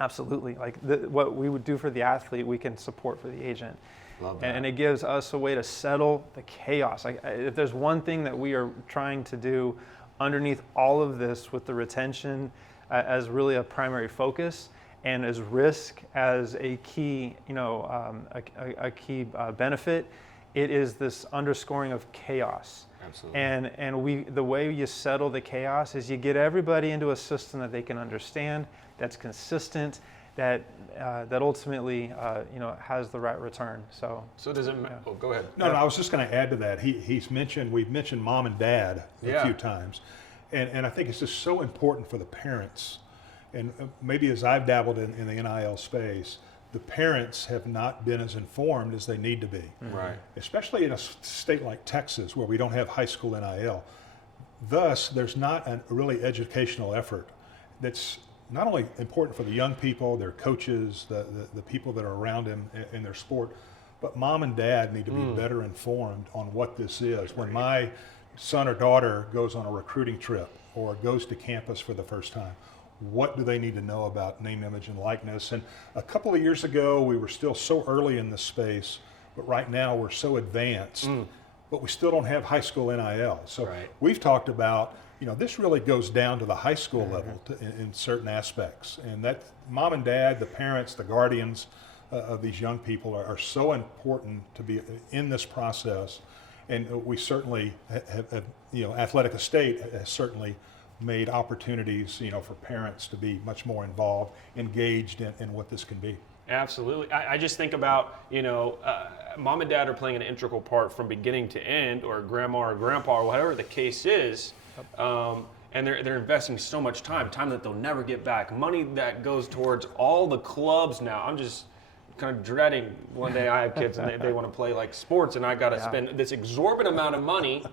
Absolutely. Like what we would do for the athlete, we can support for the agent. Love that. And it gives us a way to settle the chaos. If there's one thing that we are trying to do underneath all of this, with the retention as really a primary focus, and as risk as a key, a key benefit, it is this underscoring of chaos. Absolutely. And the way you settle the chaos is you get everybody into a system that they can understand, that's consistent, that ultimately has the right return. So does it? Oh, go ahead. No, I was just going to add to that. We've mentioned mom and dad a few times, and I think it's just so important for the parents. And maybe as I've dabbled in the NIL space, the parents have not been as informed as they need to be. Right. Especially in a state like Texas, where we don't have high school NIL. Thus, there's not a really educational effort that's not only important for the young people, their coaches, the people that are around them in their sport, but mom and dad need to be better informed on what this is. When my son or daughter goes on a recruiting trip or goes to campus for the first time, what do they need to know about name, image, and likeness? And a couple of years ago, we were still so early in this space, but right now we're so advanced, but we still don't have high school NIL. So we've talked about, this really goes down to the high school level in certain aspects. And that mom and dad, the parents, the guardians of these young people are so important to be in this process. And we certainly have Athletic Estate has certainly made opportunities, for parents to be much more involved, engaged in what this can be. Absolutely. I just think about, mom and dad are playing an integral part from beginning to end, or grandma or grandpa or whatever the case is. And they're investing so much time that they'll never get back. Money that goes towards all the clubs now. I'm just kind of dreading one day I have kids and they want to play like sports, and I got to spend this exorbitant amount of money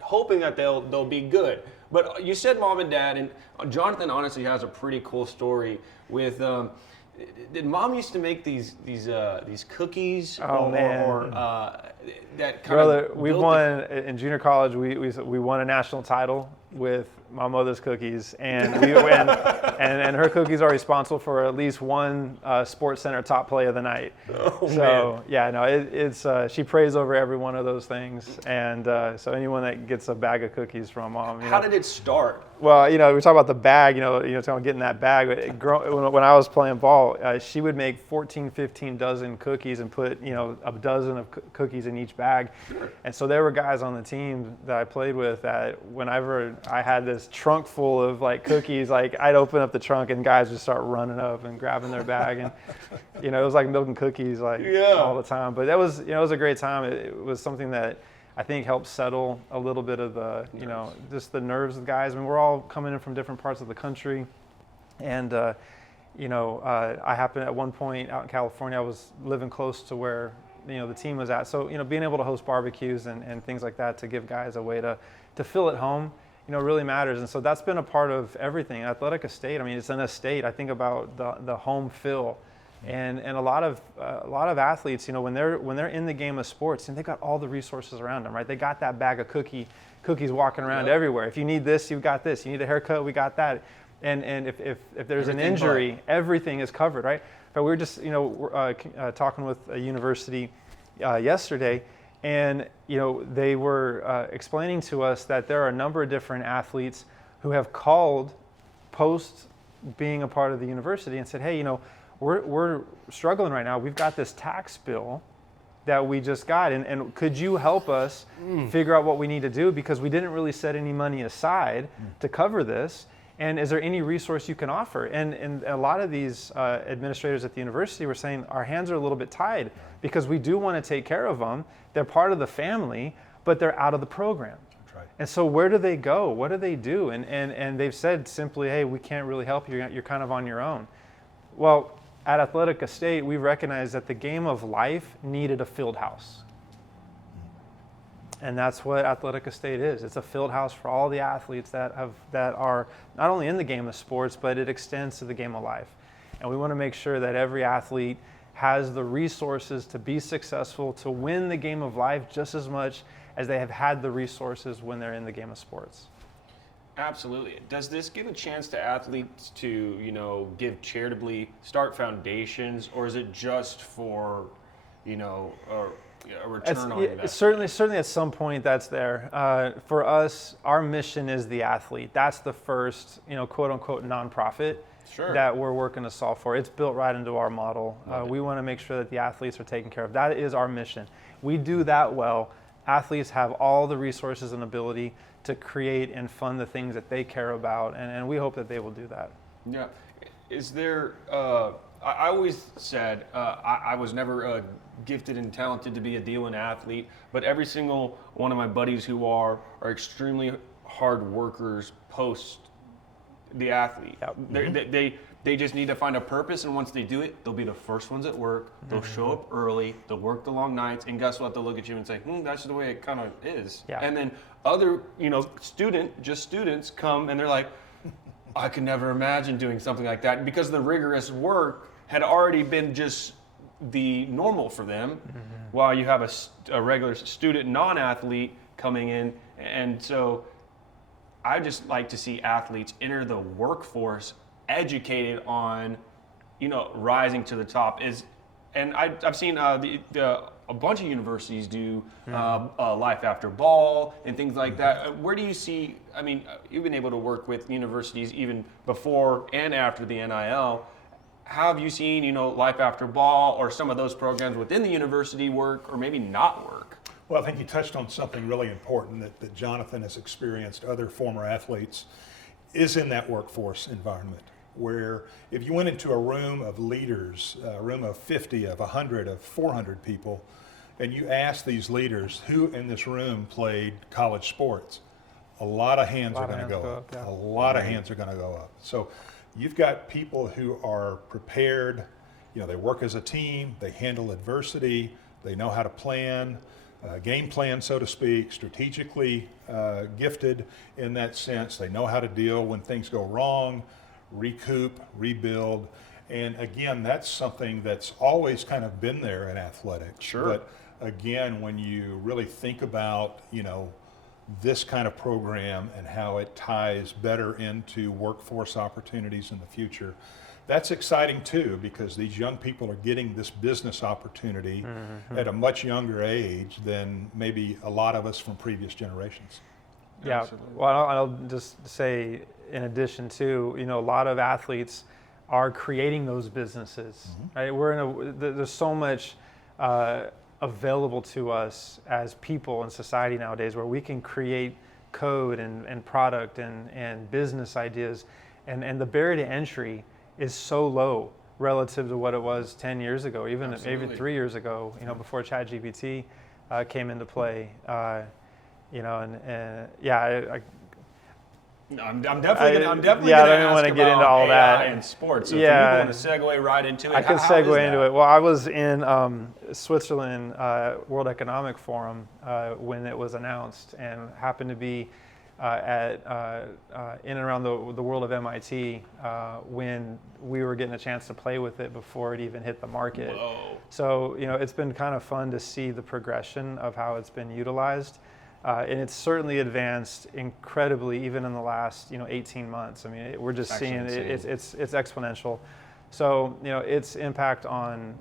hoping that they'll be good. But you said mom and dad, and Jonathan honestly has a pretty cool story with. Did mom used to make these cookies? Oh, man. Or that kind Brother, of. we won in junior college. We won a national title with my mother's cookies, and and her cookies are responsible for at least one Sports Center top play of the night. Oh, so man. It's she prays over every one of those things, and so anyone that gets a bag of cookies from mom. How did it start? Well, we talk about the bag, talking about getting that bag. When I was playing ball, she would make 14, 15 dozen cookies and put, a dozen of cookies in each bag. Sure. And so there were guys on the team that I played with that whenever I had this trunk full of like cookies, like I'd open up the trunk and guys would start running up and grabbing their bag. And, it was like milk and cookies all the time. But that was, it was a great time. It was something that I think helped settle a little bit of the, just the nerves of the guys. I mean, we're all coming in from different parts of the country. And, I happened at one point out in California, I was living close to where, the team was at. So, being able to host barbecues and things like that to give guys a way to feel at home, really matters. And so that's been a part of everything. Athletic Estate, I mean, it's an estate. I think about the home feel. And a lot of athletes, when they're in the game of sports, and they got all the resources around them, right? They got that bag of cookies walking around everywhere. If you need this, you've got this. You need a haircut, we got that. And if there's an injury, everything is covered, right? But we were just talking with a university yesterday, and they were explaining to us that there are a number of different athletes who have called post being a part of the university and said, hey, we're struggling right now. We've got this tax bill that we just got, and could you help us figure out what we need to do, because we didn't really set any money aside to cover this, and is there any resource you can offer? And a lot of these administrators at the university were saying our hands are a little bit tied because we do want to take care of them. They're part of the family, but they're out of the program. That's right. And so where do they go? What do they do? And they've said simply, hey, we can't really help you. You're kind of on your own. Well, at Athletic Estate, we recognized that the game of life needed a field house. And that's what Athletic Estate is. It's a field house for all the athletes that are not only in the game of sports, but it extends to the game of life. And we want to make sure that every athlete has the resources to be successful, to win the game of life just as much as they have had the resources when they're in the game of sports. Absolutely. Does this give a chance to athletes to, give charitably, start foundations, or is it just for, a return on investment? Certainly at some point that's there. For us, our mission is the athlete. That's the first, quote unquote, nonprofit that we're working to solve for. It's built right into our model. We want to make sure that the athletes are taken care of. That is our mission. We do that well. Athletes have all the resources and ability to create and fund the things that they care about, and we hope that they will do that. Yeah. Is there, I always said I was never gifted and talented to be a D1 athlete, but every single one of my buddies who are extremely hard workers post the athlete. Yep. They just need to find a purpose, and once they do it, they'll be the first ones at work. They'll show up early. They'll work the long nights, and guess what? They'll look at you and say, "That's the way it kind of is." Yeah. And then other, students come and they're like, "I could never imagine doing something like that," because the rigorous work had already been just the normal for them, while you have a regular student non-athlete coming in, and so I just like to see athletes enter the workforce educated on, rising to the top. And I've seen a bunch of universities do life after ball and things like that. Where do you see? I mean, you've been able to work with universities even before and after the NIL. How have you seen, life after ball or some of those programs within the university work, or maybe not work? Well, I think you touched on something really important that Jonathan has experienced, other former athletes, is in that workforce environment, where if you went into a room of leaders, a room of 50, of 100, of 400 people, and you asked these leaders who in this room played college sports, a lot of hands are going to go up. A lot of hands are going to go up. So you've got people who are prepared, they work as a team, they handle adversity, they know how to plan, game plan, so to speak, strategically gifted in that sense. They know how to deal when things go wrong, recoup, rebuild. And again, that's something that's always kind of been there in athletics. Sure. But again, when you really think about, this kind of program and how it ties better into workforce opportunities in the future, that's exciting too, because these young people are getting this business opportunity at a much younger age than maybe a lot of us from previous generations. Yeah, absolutely. Well, I'll just say, in addition to, a lot of athletes are creating those businesses. Right? There's so much available to us as people in society nowadays, where we can create code and product and business ideas, and the barrier to entry is so low relative to what it was 10 years ago, even 3 years ago, before ChatGPT came into play. I'm definitely going to ask about get into all AI that and sports. So if you want to segue right into it, I can segue into it. Well, I was in Switzerland World Economic Forum when it was announced, and happened to be in and around the world of MIT when we were getting a chance to play with it before it even hit the market. Whoa. So it's been kind of fun to see the progression of how it's been utilized. And it's certainly advanced incredibly, even in the last 18 months. I mean, we're just seeing it's exponential. So its impact on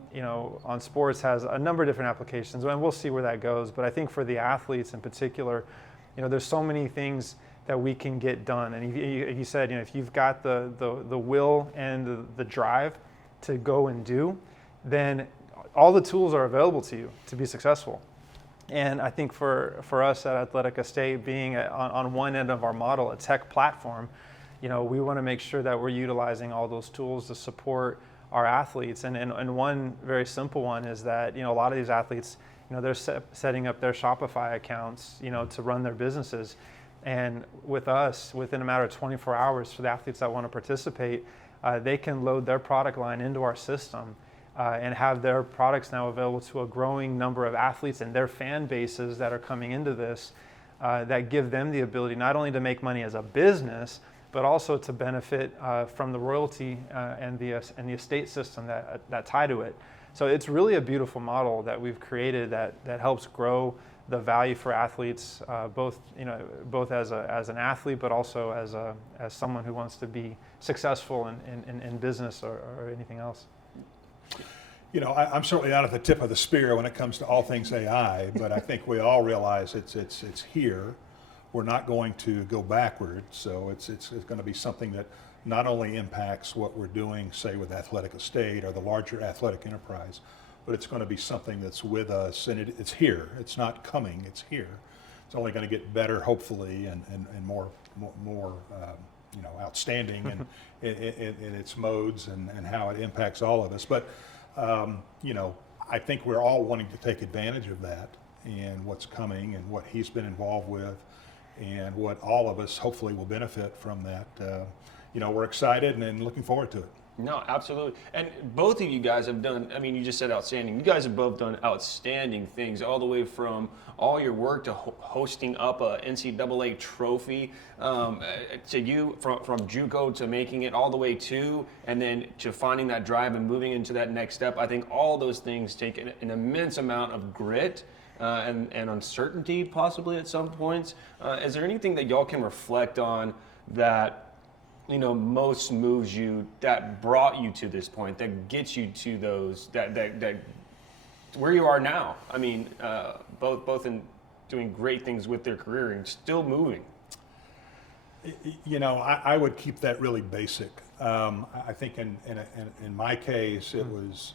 on sports has a number of different applications, and we'll see where that goes. But I think for the athletes in particular, there's so many things that we can get done. And you said, if you've got the will and the drive to go and do, then all the tools are available to you to be successful. And I think for us at Athletica State, being on one end of our model, a tech platform, we want to make sure that we're utilizing all those tools to support our athletes. And one very simple one is that, a lot of these athletes, they're setting up their Shopify accounts, to run their businesses. And with us, within a matter of 24 hours, for the athletes that want to participate, they can load their product line into our system and have their products now available to a growing number of athletes and their fan bases that are coming into this, that give them the ability not only to make money as a business, but also to benefit from the royalty and the estate system that tie to it. So it's really a beautiful model that we've created that helps grow the value for athletes, both as an athlete, but also as someone who wants to be successful in business or anything else. I'm certainly not at the tip of the spear when it comes to all things AI, but I think we all realize it's here. We're not going to go backwards, so it's going to be something that not only impacts what we're doing, say, with Athletic Estate or the larger athletic enterprise, but it's going to be something that's with us, and it's here. It's not coming, it's here. It's only going to get better, hopefully, and more outstanding in its modes and how it impacts all of us. But I think we're all wanting to take advantage of that and what's coming and what he's been involved with and what all of us hopefully will benefit from that. We're excited and looking forward to it. No, absolutely. And both of you guys have done, you just said outstanding. You guys have both done outstanding things, all the way from all your work to hosting up a NCAA trophy, to you from JUCO to making it all the way to, and then to finding that drive and moving into that next step. I think all those things take an immense amount of grit and uncertainty possibly at some points. Is there anything that y'all can reflect on that most moves you, that brought you to this point, that gets you to those, that where you are now? Both in doing great things with their career and still moving. I would keep that really basic. I think in my case, it was,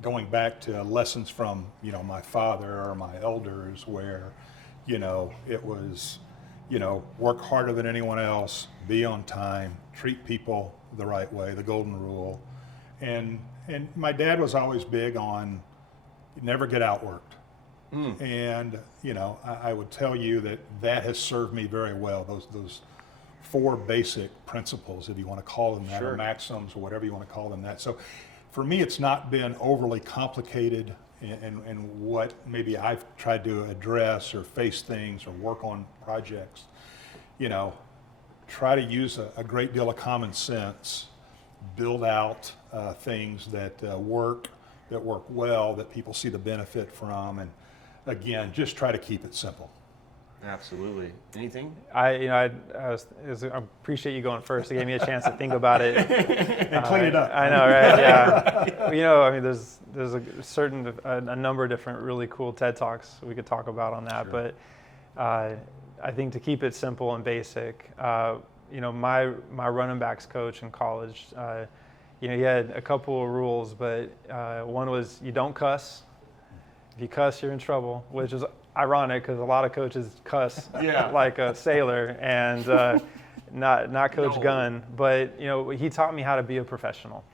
going back to lessons from, my father or my elders where, it was, work harder than anyone else, be on time, treat people the right way, the golden rule. And my dad was always big on never get outworked. And, I would tell you that has served me very well. Those four basic principles, if you want to call them that, Sure. or maxims, or whatever you want to call them that. So for me, it's not been overly complicated and what maybe I've tried to address or face things or work on projects. Try to use a great deal of common sense, build out things that work well, that people see the benefit from, and again, just try to keep it simple. Absolutely. Anything? I appreciate you going first. It gave me a chance to think about it And clean it up. I know, right? Yeah. There's a number of different really cool TED Talks we could talk about on that. Sure. But I think to keep it simple and basic, my running backs coach in college, he had a couple of rules, but one was you don't cuss. If you cuss, you're in trouble, which is ironic because a lot of coaches cuss like a sailor and not Coach Gunn. But he taught me how to be a professional,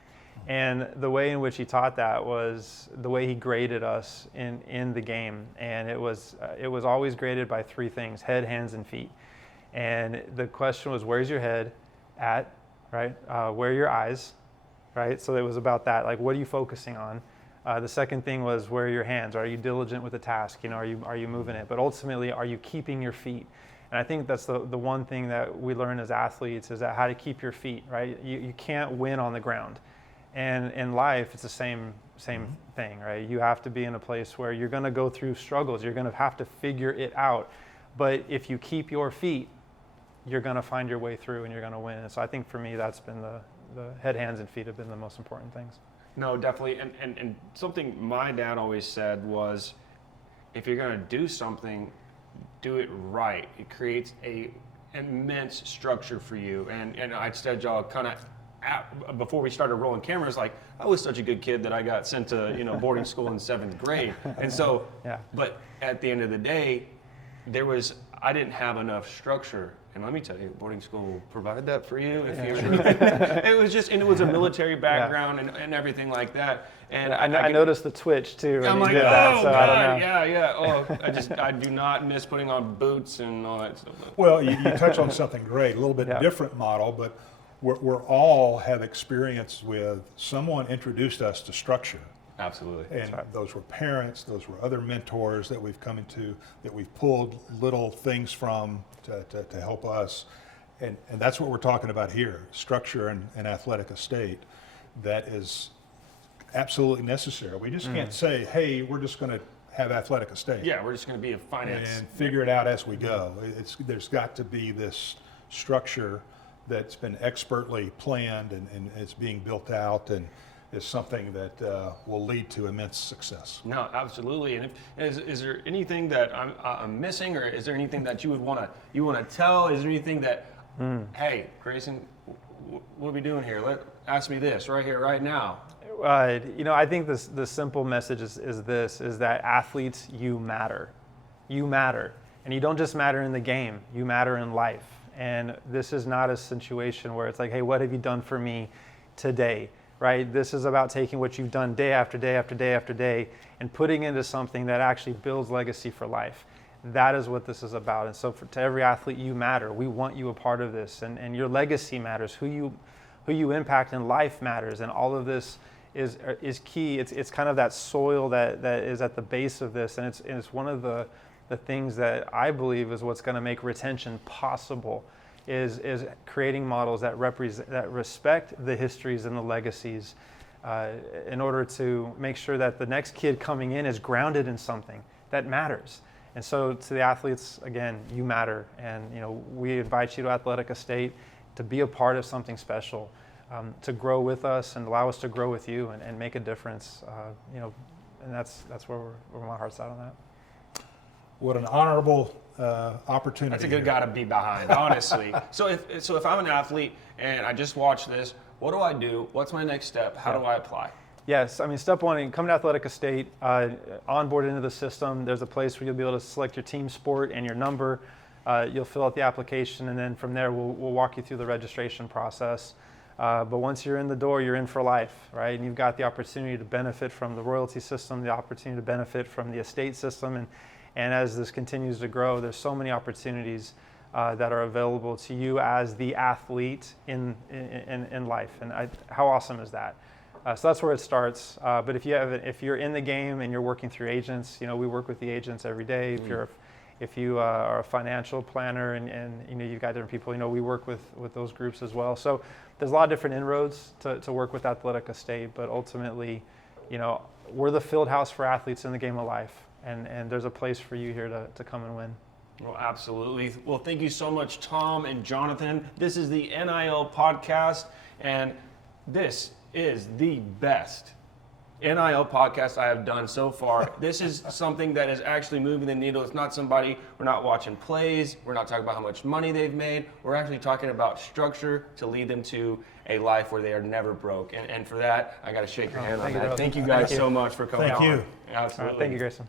and the way in which he taught that was the way he graded us in the game, and it was always graded by three things: head, hands, and feet. And the question was, where's your head at, right? Where are your eyes, right? So it was about that, like what are you focusing on? The second thing was, where are your hands? Are you diligent with the task? Are you moving it? But ultimately, are you keeping your feet? And I think that's the one thing that we learn as athletes is that how to keep your feet, right? You can't win on the ground. And in life, it's the same thing, right? You have to be in a place where you're going to go through struggles. You're going to have to figure it out. But if you keep your feet, you're going to find your way through and you're going to win. And so I think for me, that's been the head, hands, and feet have been the most important things. No, definitely. And something my dad always said was, if you're going to do something, do it right. It creates a immense structure for you. And I said, y'all kind of, before we started rolling cameras, like, I was such a good kid that I got sent to boarding school in 7th grade. And so, but at the end of the day, I didn't have enough structure. And let me tell you, boarding school provided that for you. It was a military background and everything like that. And I noticed the twitch too. I'm like, did that, so God, I don't know. yeah. I do not miss putting on boots and all that stuff. Well, you touch on something great, a little bit different model, but we're all have experience with someone introduced us to structure. Absolutely. And those were parents, those were other mentors that we've come into, that we've pulled little things from to help us. And that's what we're talking about here, structure and athletic estate. That is absolutely necessary. We just can't say, hey, we're just going to have athletic estate. Yeah, we're just going to be a finance. And figure it out as we go. There's got to be this structure that's been expertly planned and it's being built out and is something that will lead to immense success. No, absolutely. And is there anything that I'm missing, or is there anything that you would want to tell? Is there anything that, hey, Grayson, what are we doing here? Ask me this right here, right now. I think the simple message is that athletes, you matter. You matter. And you don't just matter in the game, you matter in life. And this is not a situation where it's like, hey, what have you done for me today? Right? This is about taking what you've done day after day after day after day and putting into something that actually builds legacy for life. That is what this is about. And so to every athlete, you matter. We want you a part of this. And your legacy matters. Who you impact in life matters. And all of this is key. It's kind of that soil that is at the base of this. And it's one of the things that I believe is what's going to make retention possible. Is creating models that respect the histories and the legacies in order to make sure that the next kid coming in is grounded in something that matters. And so to the athletes, again, you matter. And we invite you to Athletic Estate to be a part of something special, to grow with us and allow us to grow with you and make a difference. And that's where my heart's at on that. What an honorable opportunity. That's a good guy to be behind, honestly. So if I'm an athlete and I just watch this, what do I do? What's my next step? How do I apply? Yes, I mean, step one, come to Athletic Estate, onboard into the system. There's a place where you'll be able to select your team sport and your number. You'll fill out the application, and then from there we'll walk you through the registration process. But once you're in the door, you're in for life, right? And you've got the opportunity to benefit from the royalty system, the opportunity to benefit from the estate system, and as this continues to grow, there's so many opportunities that are available to you as the athlete in life. And how awesome is that? So that's where it starts. But if you're in the game and you're working through agents, we work with the agents every day. If you are a financial planner and you've got different people, we work with those groups as well. So there's a lot of different inroads to work with Athletic Estate, but ultimately, we're the field house for athletes in the game of life. And there's a place for you here to come and win. Well, absolutely. Well, thank you so much, Tom and Jonathan. This is the NIL podcast, and this is the best NIL podcast I have done so far. This is something that is actually moving the needle. It's not we're not watching plays. We're not talking about how much money they've made. We're actually talking about structure to lead them to a life where they are never broke. And for that, I got to shake your hand on that. Thank you guys so much for coming on. Thank you. Absolutely. Thank you, Grayson.